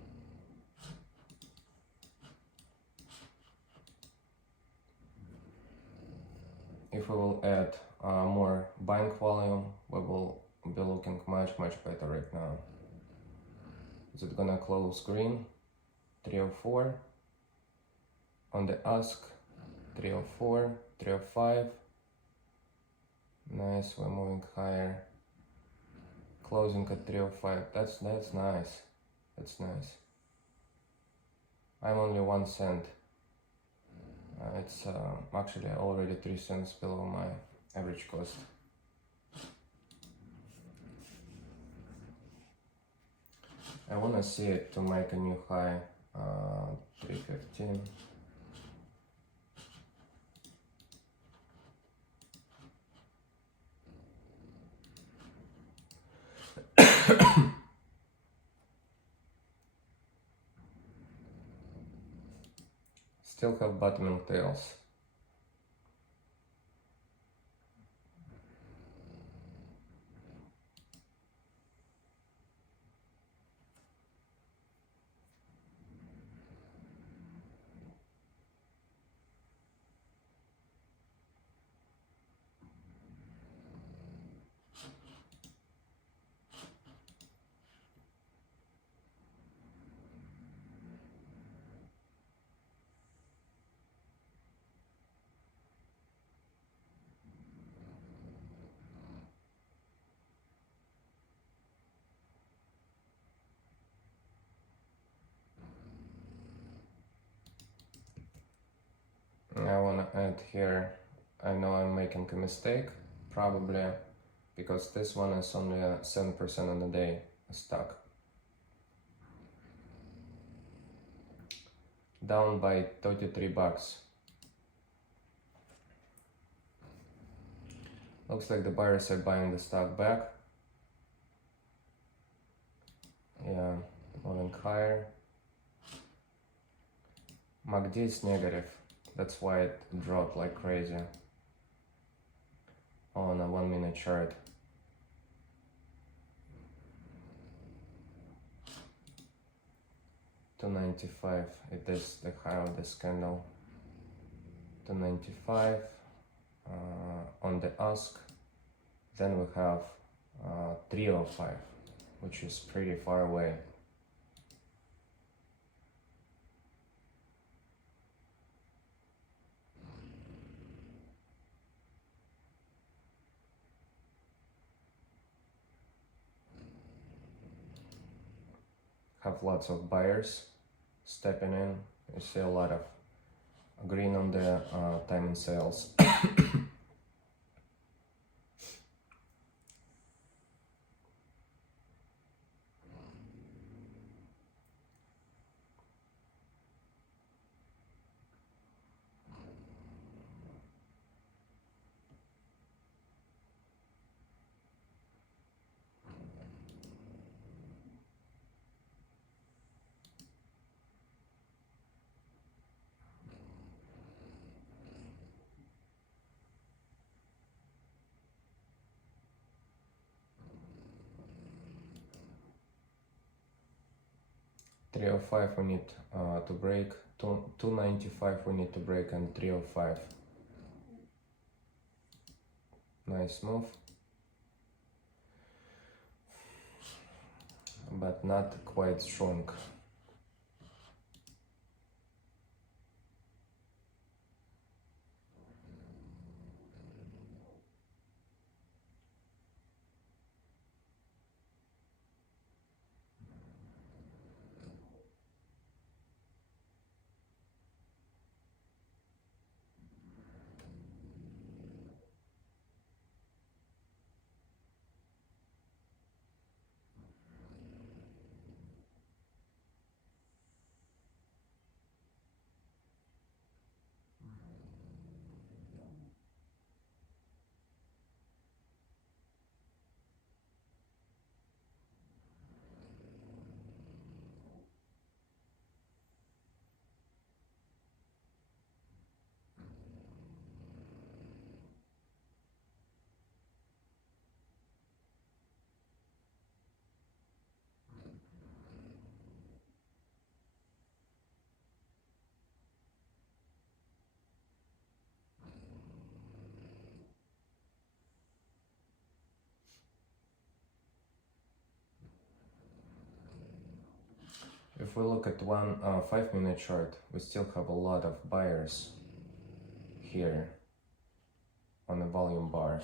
If we will add more buying volume, we will be looking much better right now. Is it gonna close green? 304 on the ask, 304, 305. Nice, we're moving higher. Closing at 305. That's nice. That's nice. I'm only 1 cent. It's actually already 3 cents below my average cost. I wanna see it to make a new high, 315. Still have bottoming tails. I wanna add here, I know I'm making a mistake, probably because this one is only 7% on the day stock. Down by $33. Looks like the buyers are buying the stock back. Yeah, moving higher. MACD is negative. That's why it dropped like crazy on a 1 minute chart. $295, it is the high of this candle. $295 on the ask. Then we have 305, which is pretty far away. Have lots of buyers stepping in. You see a lot of green on the timing sales. $305 we need to break, $295 we need to break, and $305. Nice move, but not quite strong. If we look at one 5-minute chart, we still have a lot of buyers here on the volume bar.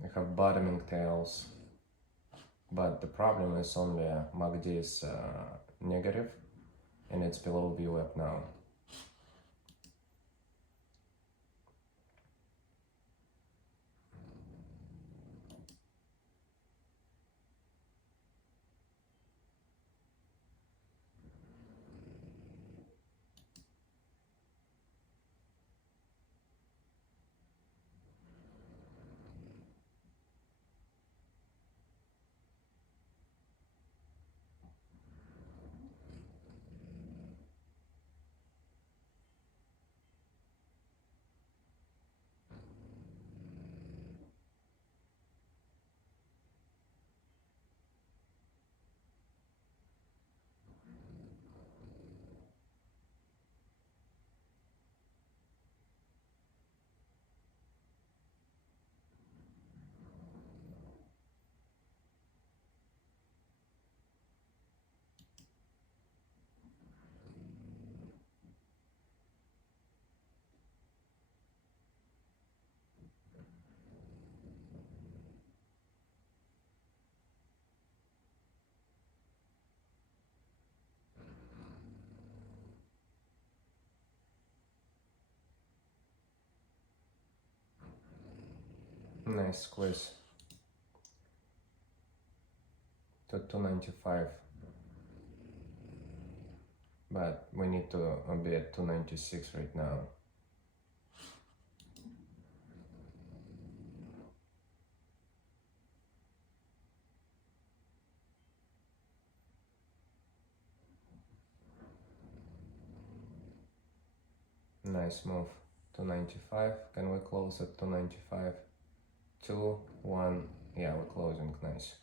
We have bottoming tails, but the problem is only MACD is negative and it's below VWAP now. Nice squeeze to 295, but we need to be at 296 right now. Nice move. 295. Can we close at 295? 2, 1. Yeah, we're closing. Nice.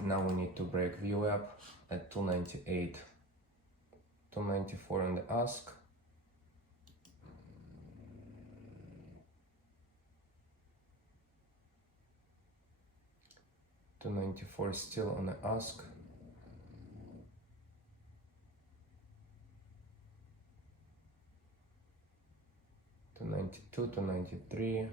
Now we need to break VWAP at 298. 294 on the ask. $294 still on the ask. $292, $293.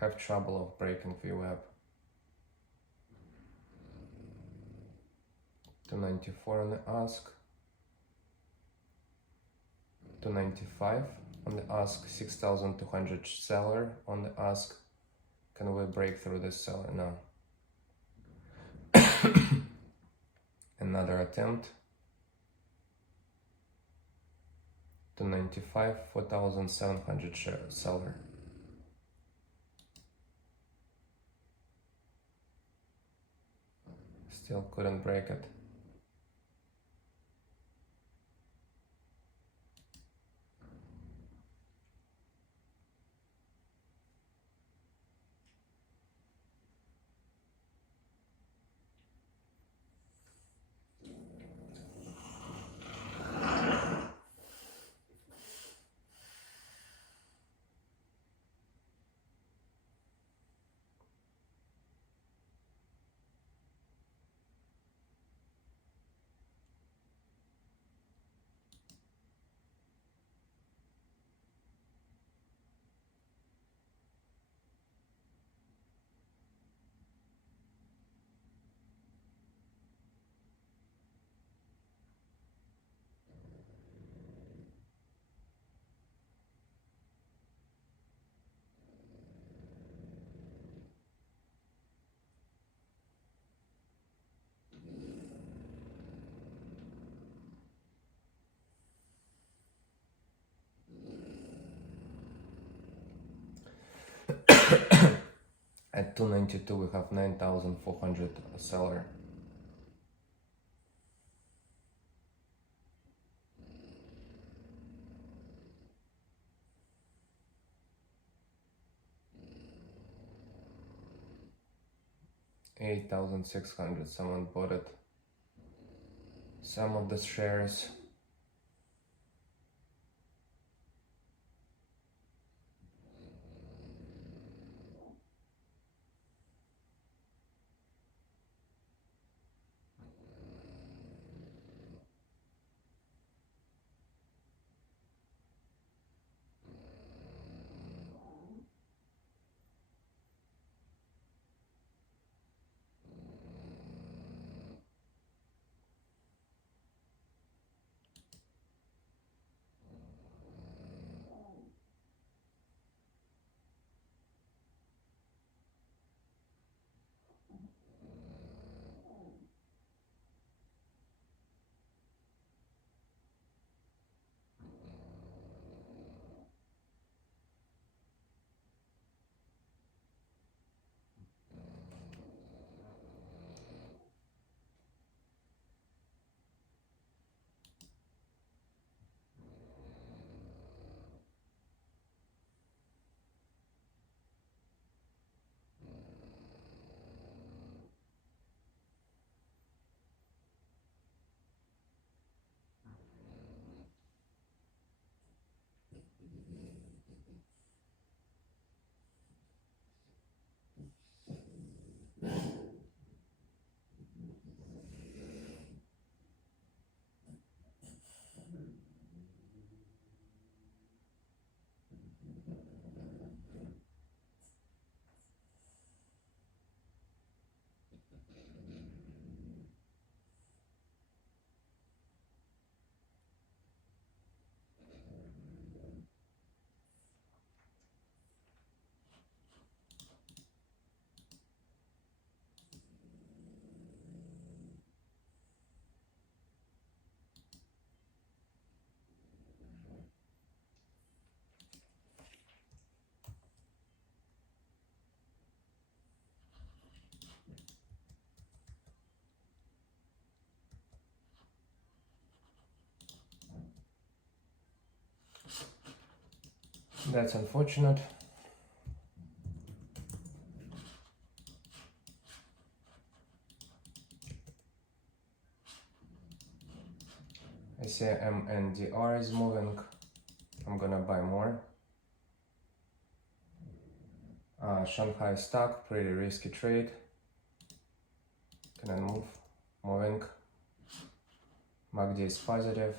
Have trouble of breaking VWAP. 294 on the ask. 295 on the ask. 6,200 seller on the ask. Can we break through this seller now? Another attempt. 295, 4,700 seller. Still couldn't break it. At 292 we have 9,400 seller. $8,600. Someone bought it. Some of the shares. That's unfortunate. I see MNDR is moving. I'm gonna buy more. Shanghai stock, pretty risky trade. Can I move? Moving. MACD is positive.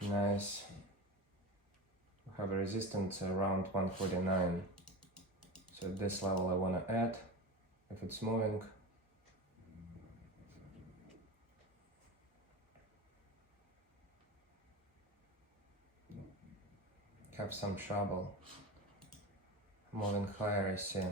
Nice. We have a resistance around 149. So at this level I wanna add if it's moving. Have some trouble. Moving higher, I see.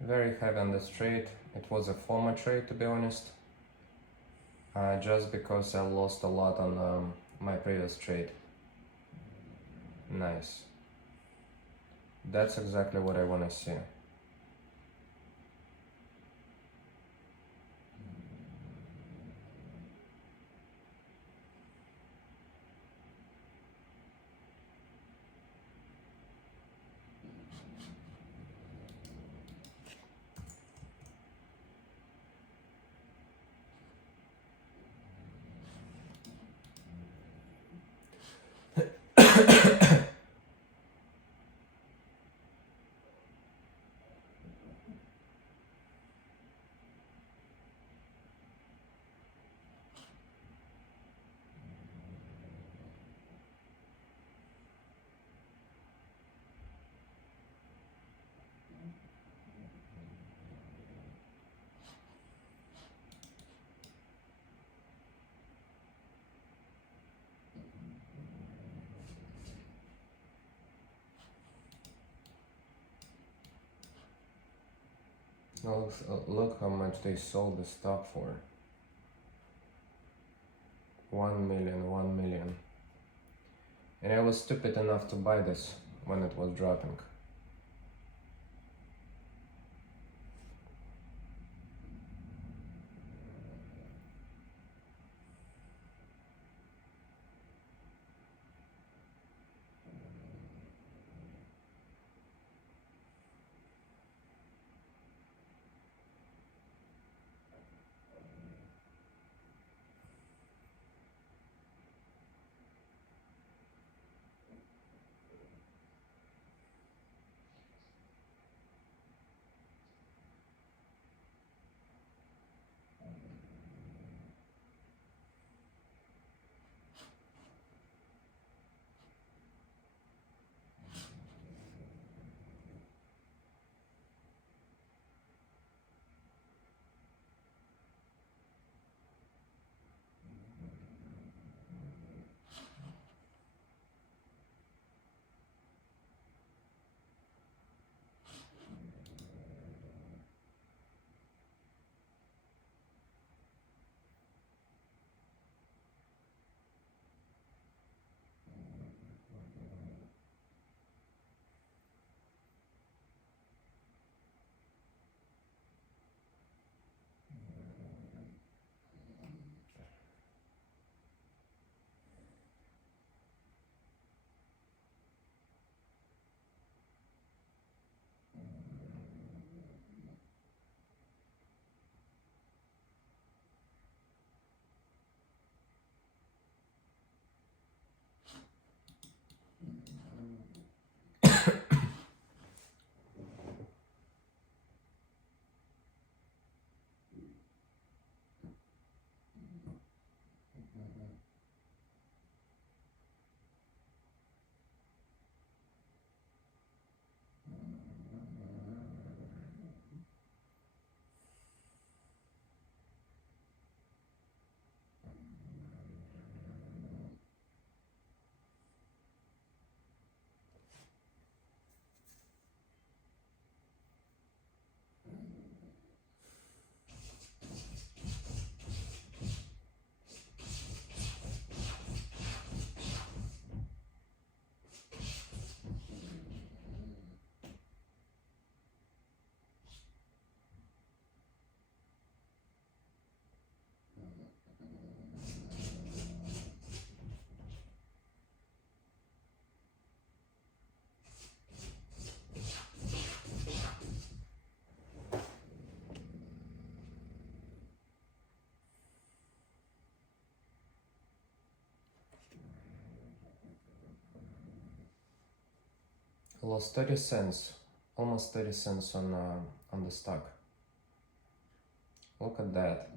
Very heavy on this trade. It was a former trade, to be honest. Just because I lost a lot on my previous trade. Nice. That's exactly what I want to see. Look how much they sold the stock for. 1 million, 1 million. And I was stupid enough to buy this when it was dropping. I lost 30 cents, almost 30 cents on the stock. Look at that.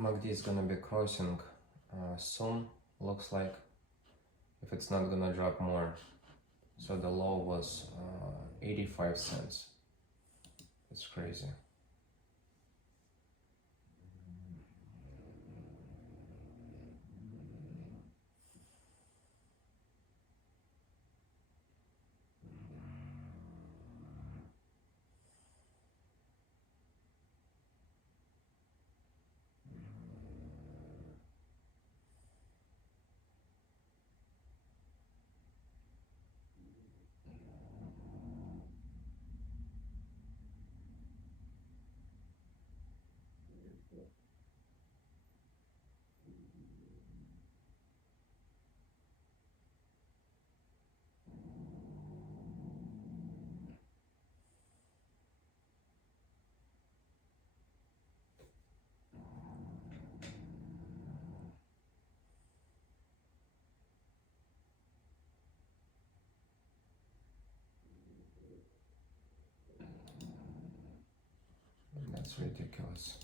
MACD is gonna be crossing soon, looks like, if it's not gonna drop more. So the low was 85 cents. It's crazy. That's ridiculous.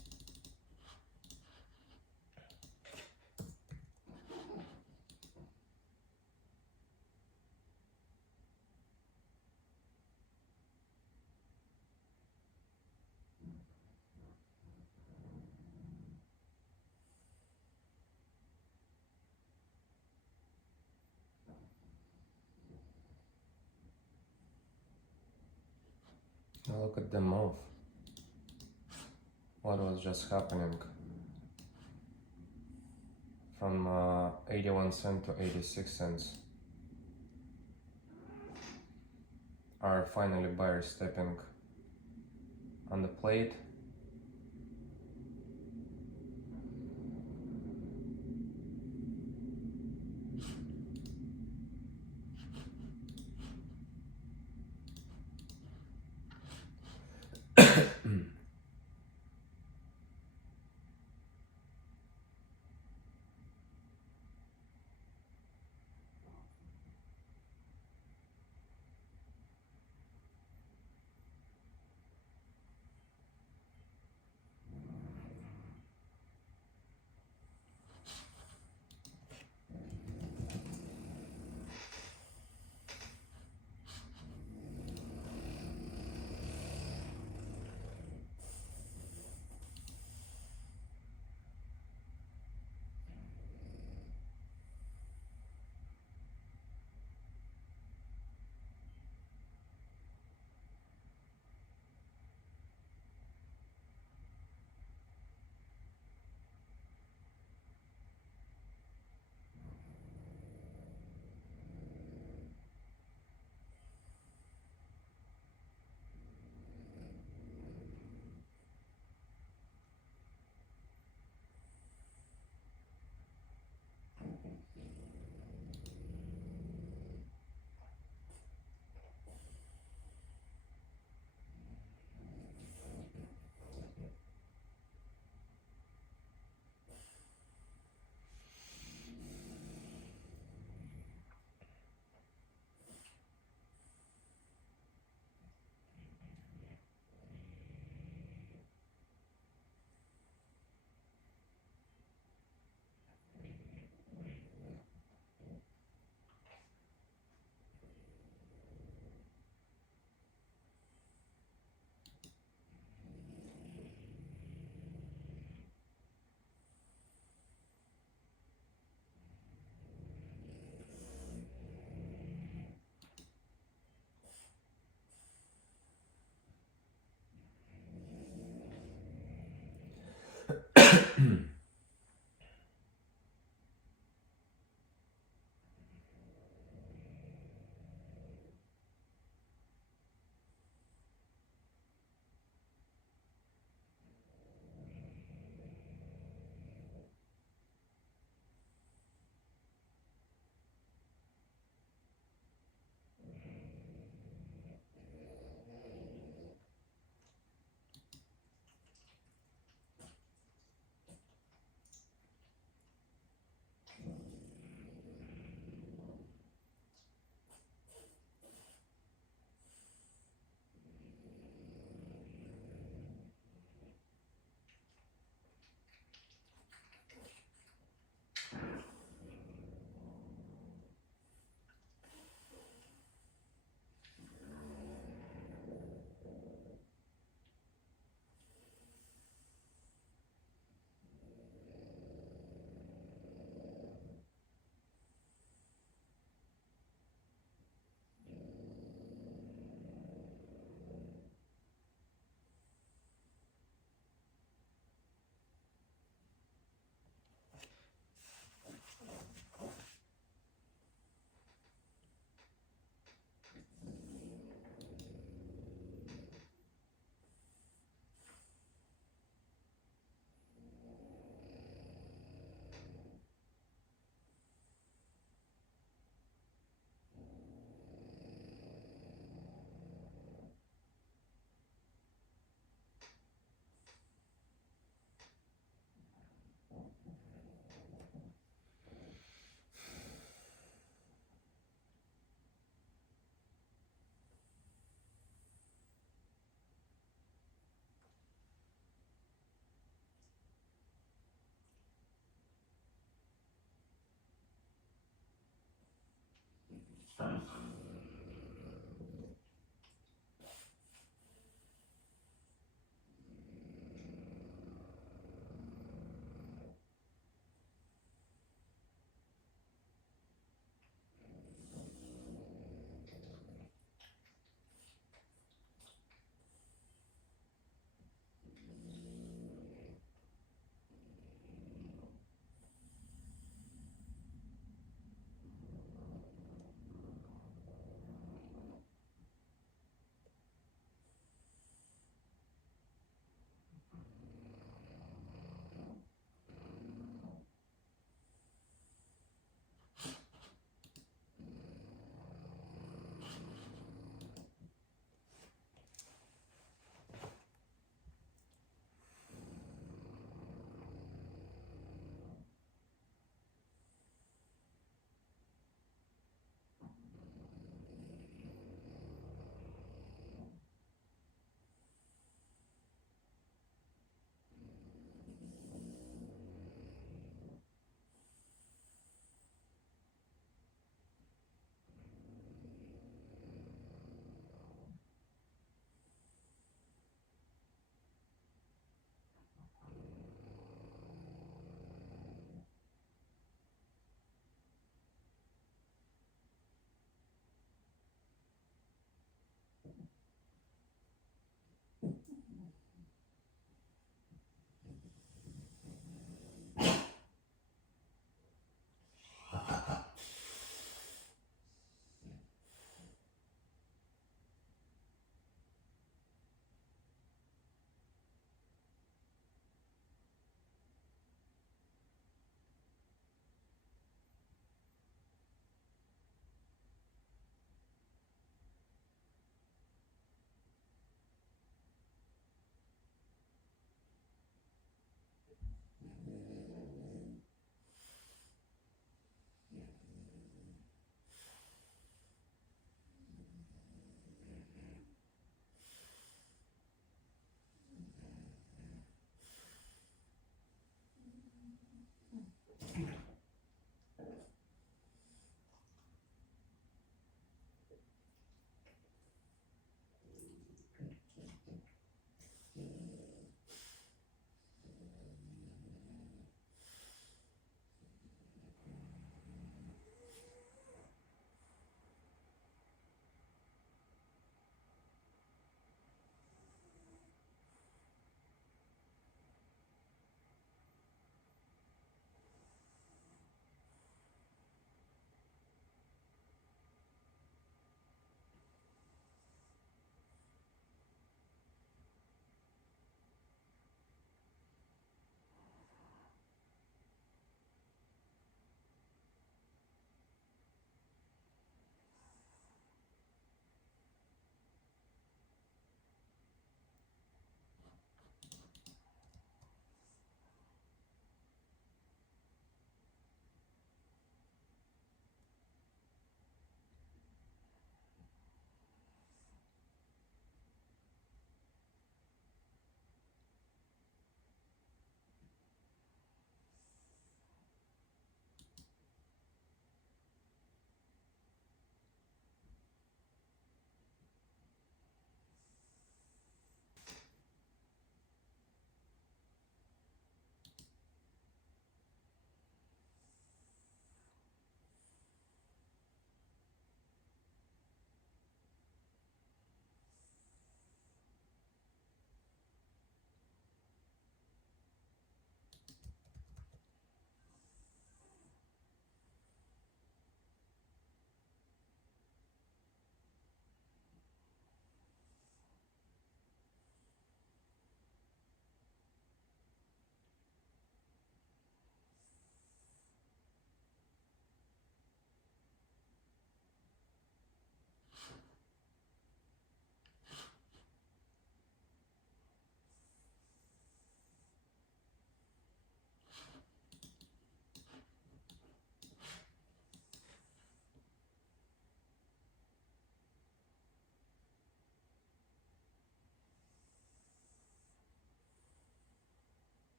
Now look at the move. What was just happening? From 81 cents to 86 cents. Are finally buyers stepping on the plate.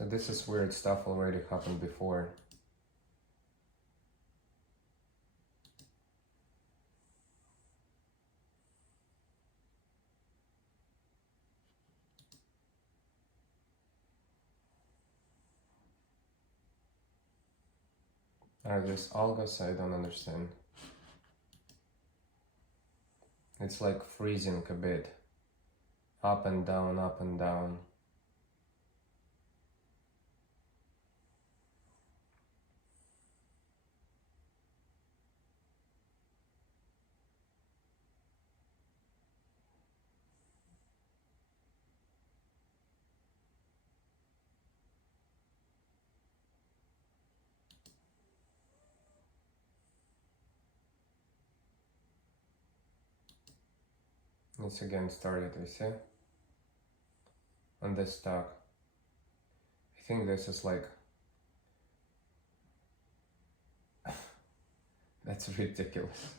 So this is weird stuff already happened before. This algos, I don't understand. It's like freezing a bit. Up and down, up and down. It's again started, I see. On this stock. I think this is like... That's ridiculous.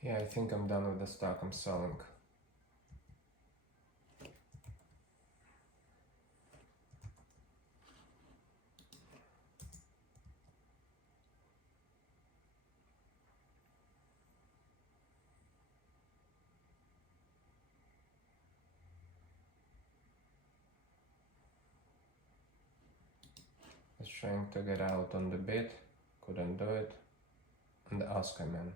Yeah, I think I'm done with the stock I'm selling. Was trying to get out on the bid, couldn't do it. And ask him in.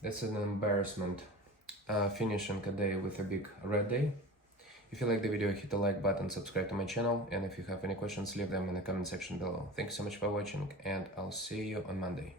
This is an embarrassment. Finishing a day with a big red day. If you like the video, hit the like button, subscribe to my channel, and if you have any questions, leave them in the comment section below. Thank you so much for watching, and I'll see you on Monday.